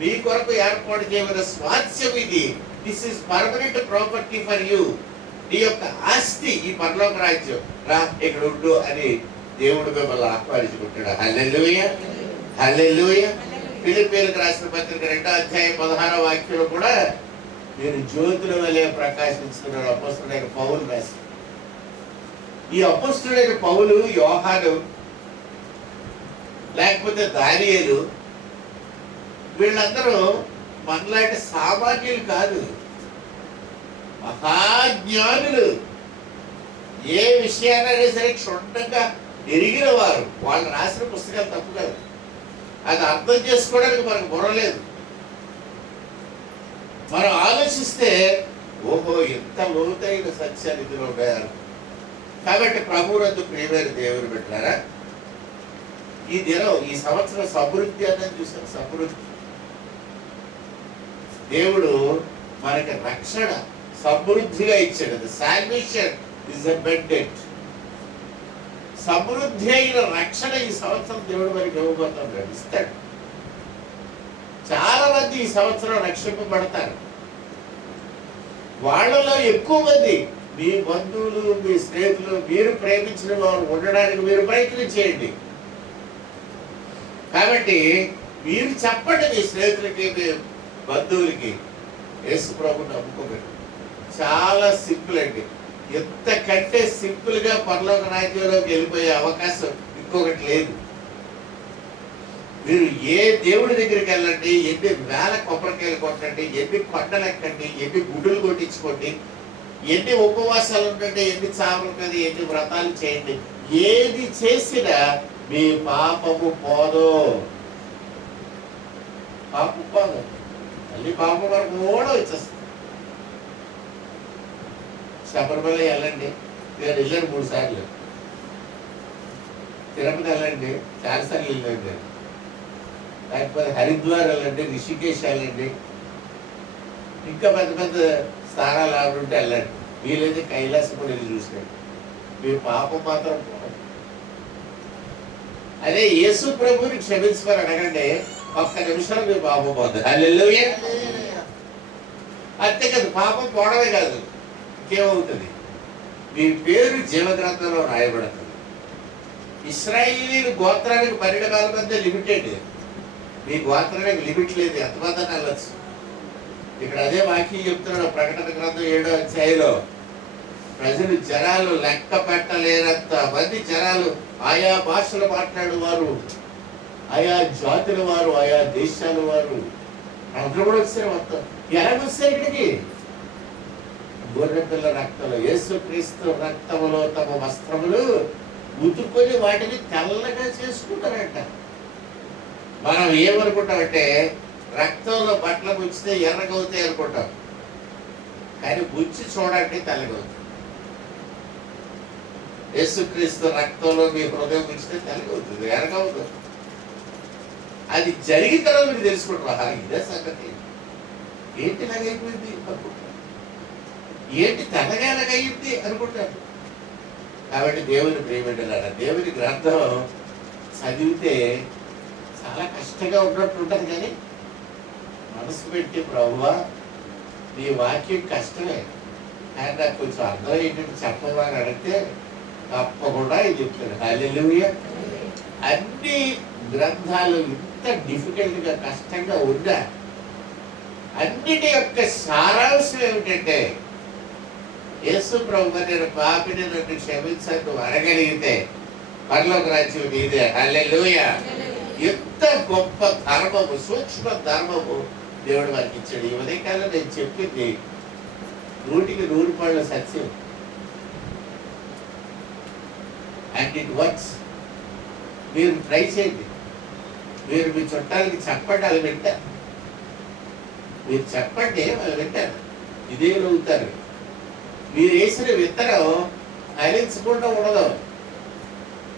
మీ కొరకు ఏర్పాటు చేయబడిన స్వాస్థ్యం ఇది. This is permanent property for you. నీ యొక్క ఆస్తి ఈ పరలోక రాజ్యం, రా ఇక్కడ ఉండు అని దేవుడు మిమ్మల్ని ఆహ్వానించుకుంటాడు. హల్లెలూయా, హల్లెలూయా. ఫిలిప్పీయులకు రాసిన పత్రిక 2వ అధ్యాయం 16వ వాక్యంలో కూడా మీరు జ్యోతుల వలె ప్రకాశించుకున్నాడు అపోస్తలుడైన పౌలు రాసి. ఈ అపోస్తలుడైన పౌలు, యోహాను, లేకపోతే దానియేలు, వీళ్ళందరూ మనలాంటి సామాన్యులు కాదు, మహాజ్ఞానులు. ఏ విషయాన్నైనా సరే క్షుణ్ణంగా ఎరిగిన వారు. వాళ్ళు రాసిన పుస్తకాలు తప్పు కాదు, అది అర్థం చేసుకోవడానికి మనకు బుర్రలేదు. మనం ఆలోచిస్తే ఓహో ఎంత లోతైన సత్యాలు ఇందులో ఉన్నాయని. కాబట్టి ప్రభువునందు ప్రియమైన దేవుని పెట్టారా, ఈ దినం ఈ సంవత్సరం సమృద్ధి అన్నది చూసారు. సమృద్ధి, దేవుడు మనకి రక్షణ సమృద్ధిగా ఇచ్చాడు. Salvation is abundant. సమృద్ధి అయిన రక్షణ ఈ సంవత్సరం దేవుడు మనకి ఇవ్వబోతున్నాడు, ఇస్తాడు. చాలా మంది ఈ సంవత్సరం రక్షింపబడతారు. వాళ్ళలో ఎక్కువ మంది మీ బంధువులు, మీ స్నేహితులు, మీరు ప్రేమించిన వారు ఉండడానికి మీరు ప్రయత్నం చేయండి. కాబట్టి మీరు చెప్పండి మీ స్నేహితులకి, మీ బంధువులకి, యేసు ప్రభువుని నమ్ముకోబెట్టు. చాలా సింపుల్ అండి. ఎంతకంటే సింపుల్గా పరలోక రాజ్యంలోకి వెళ్ళిపోయే అవకాశం ఇంకొకటి లేదు. మీరు ఏ దేవుడి దగ్గరికి వెళ్ళండి, ఎన్ని వేల కొబ్బరికాయలు కొట్టండి, ఎన్ని కొండలు ఎక్కండి, ఎన్ని గుడులు కొట్టించుకోండి, ఎన్ని ఉపవాసాలు ఉండండి, ఎన్ని చావులు ఉంటుంది, ఎన్ని వ్రతాలు చేయండి, ఏది చేసినా మీ పాపము పోదు. పాపం పోదు, మళ్ళీ పాపం వరకు కూడా వచ్చేస్తుంది. శబరిమల వెళ్ళండి, నేను వెళ్ళాను 3 సార్లు. తిరుపతి వెళ్ళండి, 4 సార్లు వెళ్ళండి. లేకపోతే హరిద్వార్ వెళ్ళండి, రిషికేశ్ వెళ్ళండి, ఇంకా పెద్ద పెద్ద స్థానాలు ఆడుంటే వెళ్ళండి. వీలైతే కైలాసం కూడా వెళ్ళి చూసుకోండి, మీ పాపం మాత్రం పోదు. అదే యేసు ప్రభువుని క్షమించుకొని అడగండి, 1 నిమిషంలో మీ పాపం పోతుంది. హల్లెలూయా. అంతే కదా, పాపం పోవడమే కాదు, ఇంకేమవుతుంది, మీ పేరు జీవగ్రంథంలో రాయబడుతుంది. ఇశ్రాయేలీయుల గోత్రానికి 12 మంది లిమిటెడ్, మీ గోత్రానికి లిమిట్ లేదు, ఎంతమంది అని వెళ్ళచ్చు. ఇక్కడ అదే వాక్యం చెప్తున్నాడు ప్రకటన గ్రంథం 7వ అధ్యాయంలో. ప్రజలు జనాలు లెక్క పెట్టలేనంత మంది జనాలు, ఆయా భాషలు మాట్లాడేవారు, ఆయా జాతుల వారు, ఆయా దేశాల వారు అందరూ కూడా వచ్చారు. మొత్తం ఎలా వస్తారు ఇక్కడికి? గొర్రెపిల్ల రక్తంలో, యేసుక్రీస్తు రక్తములో తమ వస్త్రములు ఉతుక్కొని వాటిని తెల్లగా చేసుకుంటారంట. మనం ఏమనుకుంటామంటే రక్తంలో బట్టలు ముంచితే ఎర్రగా అవుతాయి అనుకుంటాం, కానీ ముంచి చూడండి తెల్లగా అవుతుంది. యేసుక్రీస్తు రక్తంలో మీ హృదయం ముంచితే తెల్లగా అవుతుంది, ఎర్రగా అవుతుంది. అది జరిగిన తర్వాత మీరు తెలుసుకుంటారు, ఇదే సంగతి, ఏంటి ఇలాగైపోయింది అనుకుంటారు. ఏంటి తెల్లగా ఎలాగయ్యింది అనుకుంటారు. కాబట్టి దేవుని ప్రియబిడ్డలారా, దేవుని గ్రంథం చదివితే చాలా కష్టంగా ఉన్నట్టు ఉంటుంది, కానీ మనసు పెట్టి ప్రభువా నీ వాక్యం కష్టమే కానీ నాకు కొంచెం అర్థమయ్యేటట్టు చెప్పవా అని అడిగితే తప్పకుండా ఇది చెప్తాడు. హల్లెలూయా. అన్ని గ్రంథాలు ఇంత డిఫికల్ట్గా కష్టంగా ఉన్నా అన్నిటి యొక్క సారాంశం ఏమిటంటే యేసు ప్రభు నేను పాపిని నన్ను క్షమించని నువ్వు అనగలిగితే పరలోక రాజ్యం నీదే. హల్లెలూయా. ఎంత గొప్ప ధర్మము, సూక్ష్మ ధర్మము దేవుడు మనకి ఇచ్చాడు. ఈ ఉదయకాలం నేను చెప్పింది 100% సత్యం. And it works. మీరు ట్రై చేయండి. మీరు మీ చుట్టాలకి చెప్పండి, వాళ్ళు వింటారు. మీరు చెప్పండి, వాళ్ళు వింటారు. ఇదే అవుతారు. మీరు వేసిన విత్తనం ఫలించకుండా ఉండదు,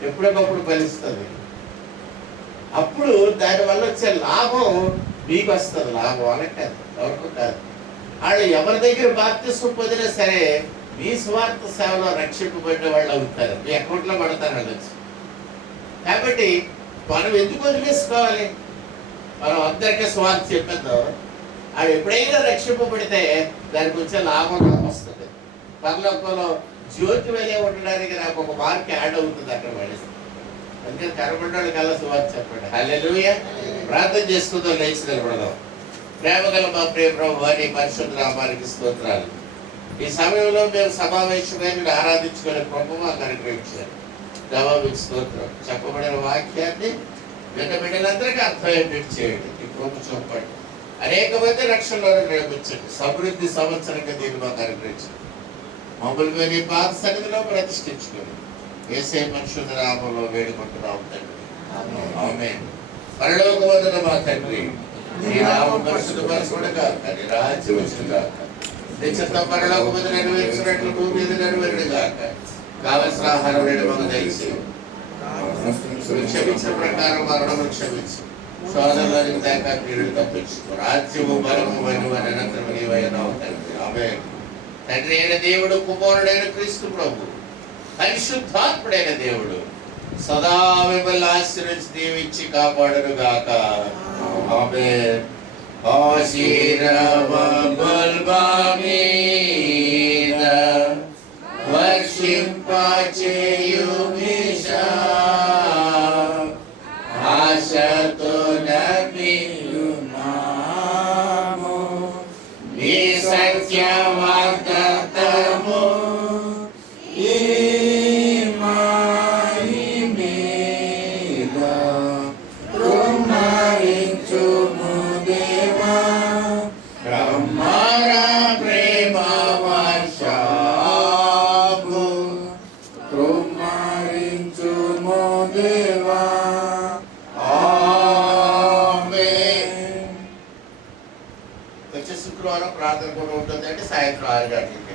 ఎప్పటికప్పుడు ఫలిస్తుంది. అప్పుడు దానివల్ల వచ్చే లాభం మీకు వస్తుంది. లాభం వాళ్ళకి కాదు, ఎవరికి కాదు. వాళ్ళు ఎవరి దగ్గర బాప్తిస్మం పొందినా సరే మీ స్వార్థ సేవలో రక్షింపబడిన వాళ్ళు అవుతారు, మీ అకౌంట్లో పడతారు వాళ్ళు వచ్చి. కాబట్టి మనం ఎందుకు వదిలేసుకోవాలి? మనం అందరికీ స్వార్థ చెప్పేద్దాం. ఆడు ఎప్పుడైనా రక్షింపబడితే దానికి వచ్చే లాభం నాకు వస్తుంది. పరలోకంలో జ్యోతి వెళ్ళే ఉండడానికి నాకు ఒక మార్క్ యాడ్ అవుతుంది అక్కడ పడేసి. అందుకని కనబడ్డాడు కల్లా సువార్త చెప్పండి. హల్లెలూయా. ప్రార్థన చేసుకుందాం, లేచి నిలబడదాం. ప్రేమగల మా ప్రియ ప్రభువా, నీ పరిశుద్ధ నామానికి స్తోత్రాలు. ఈ సమయంలో మేము సమావేశమైన ఆరాధించుకునే కృప మాకు అనుగ్రహించారు. జవాబుకి స్తోత్రం. చెప్పబడిన వాక్యాన్ని విన్న బిడ్డలందరికీ అర్థమయ్యేటట్టు చేయండి. ఈ కృప చూపండి. అనేక మంది రక్షణలో ప్రేమించండి. సమృద్ధి సంవత్సరంగా దీన్ని మాకు అనుగ్రహించండి. మమ్మల్ని మేము ఈ పాత సన్నిధిలో ప్రతిష్ఠించుకొని యేసయ్య పరిశుద్ధ నామములో వేడుకుంటున్నాం తండ్రి. ఆమేన్. పరలోకమందున్న మా తండ్రి, నీ నామం పరిశుద్ధపరచబడుగాక, నీ రాజ్యం వచ్చుగాక, నీ చిత్తం పరలోకమందు నెరవేర్చినట్లు భూమి మీద నెరవేరుగాక. కావలసిన ఆహారం నేడు మాకు దయచేయండి. క్షమించిన ప్రకారం మరణము క్షమించు. సోదరులకు దాక కీడును తప్పించు. రాజ్యము బలము మహిమ నిరంతరము నీవైనావు తండ్రి. ఆమేన్. తండ్రి అయిన దేవుడు, కుమారుడైన క్రీస్తు ప్రభు, పరిశుద్ధాత్ముడైన దేవుడు సదా మిమ్మల్ని ఆశీర్వదించి దీవించి కాపాడును గాక. ఆమేన్. ఆశీర్వాదముల్ వర్షింపచేయుమిషా, ఆశతో నమ్మియున్నాము నీ సత్యవాగ్దానము. ఈ మహిమేగా కృమ్మరించుము దేవా, బ్రహ్మర ప్రేమ వర్షాపు కృమ్మరించుము దేవా. ఆమేన్. వచ్చే శుక్రవారం ప్రార్థన కూడా ఉంటుంది, అంటే సాయంత్రం 6 గంటలకి.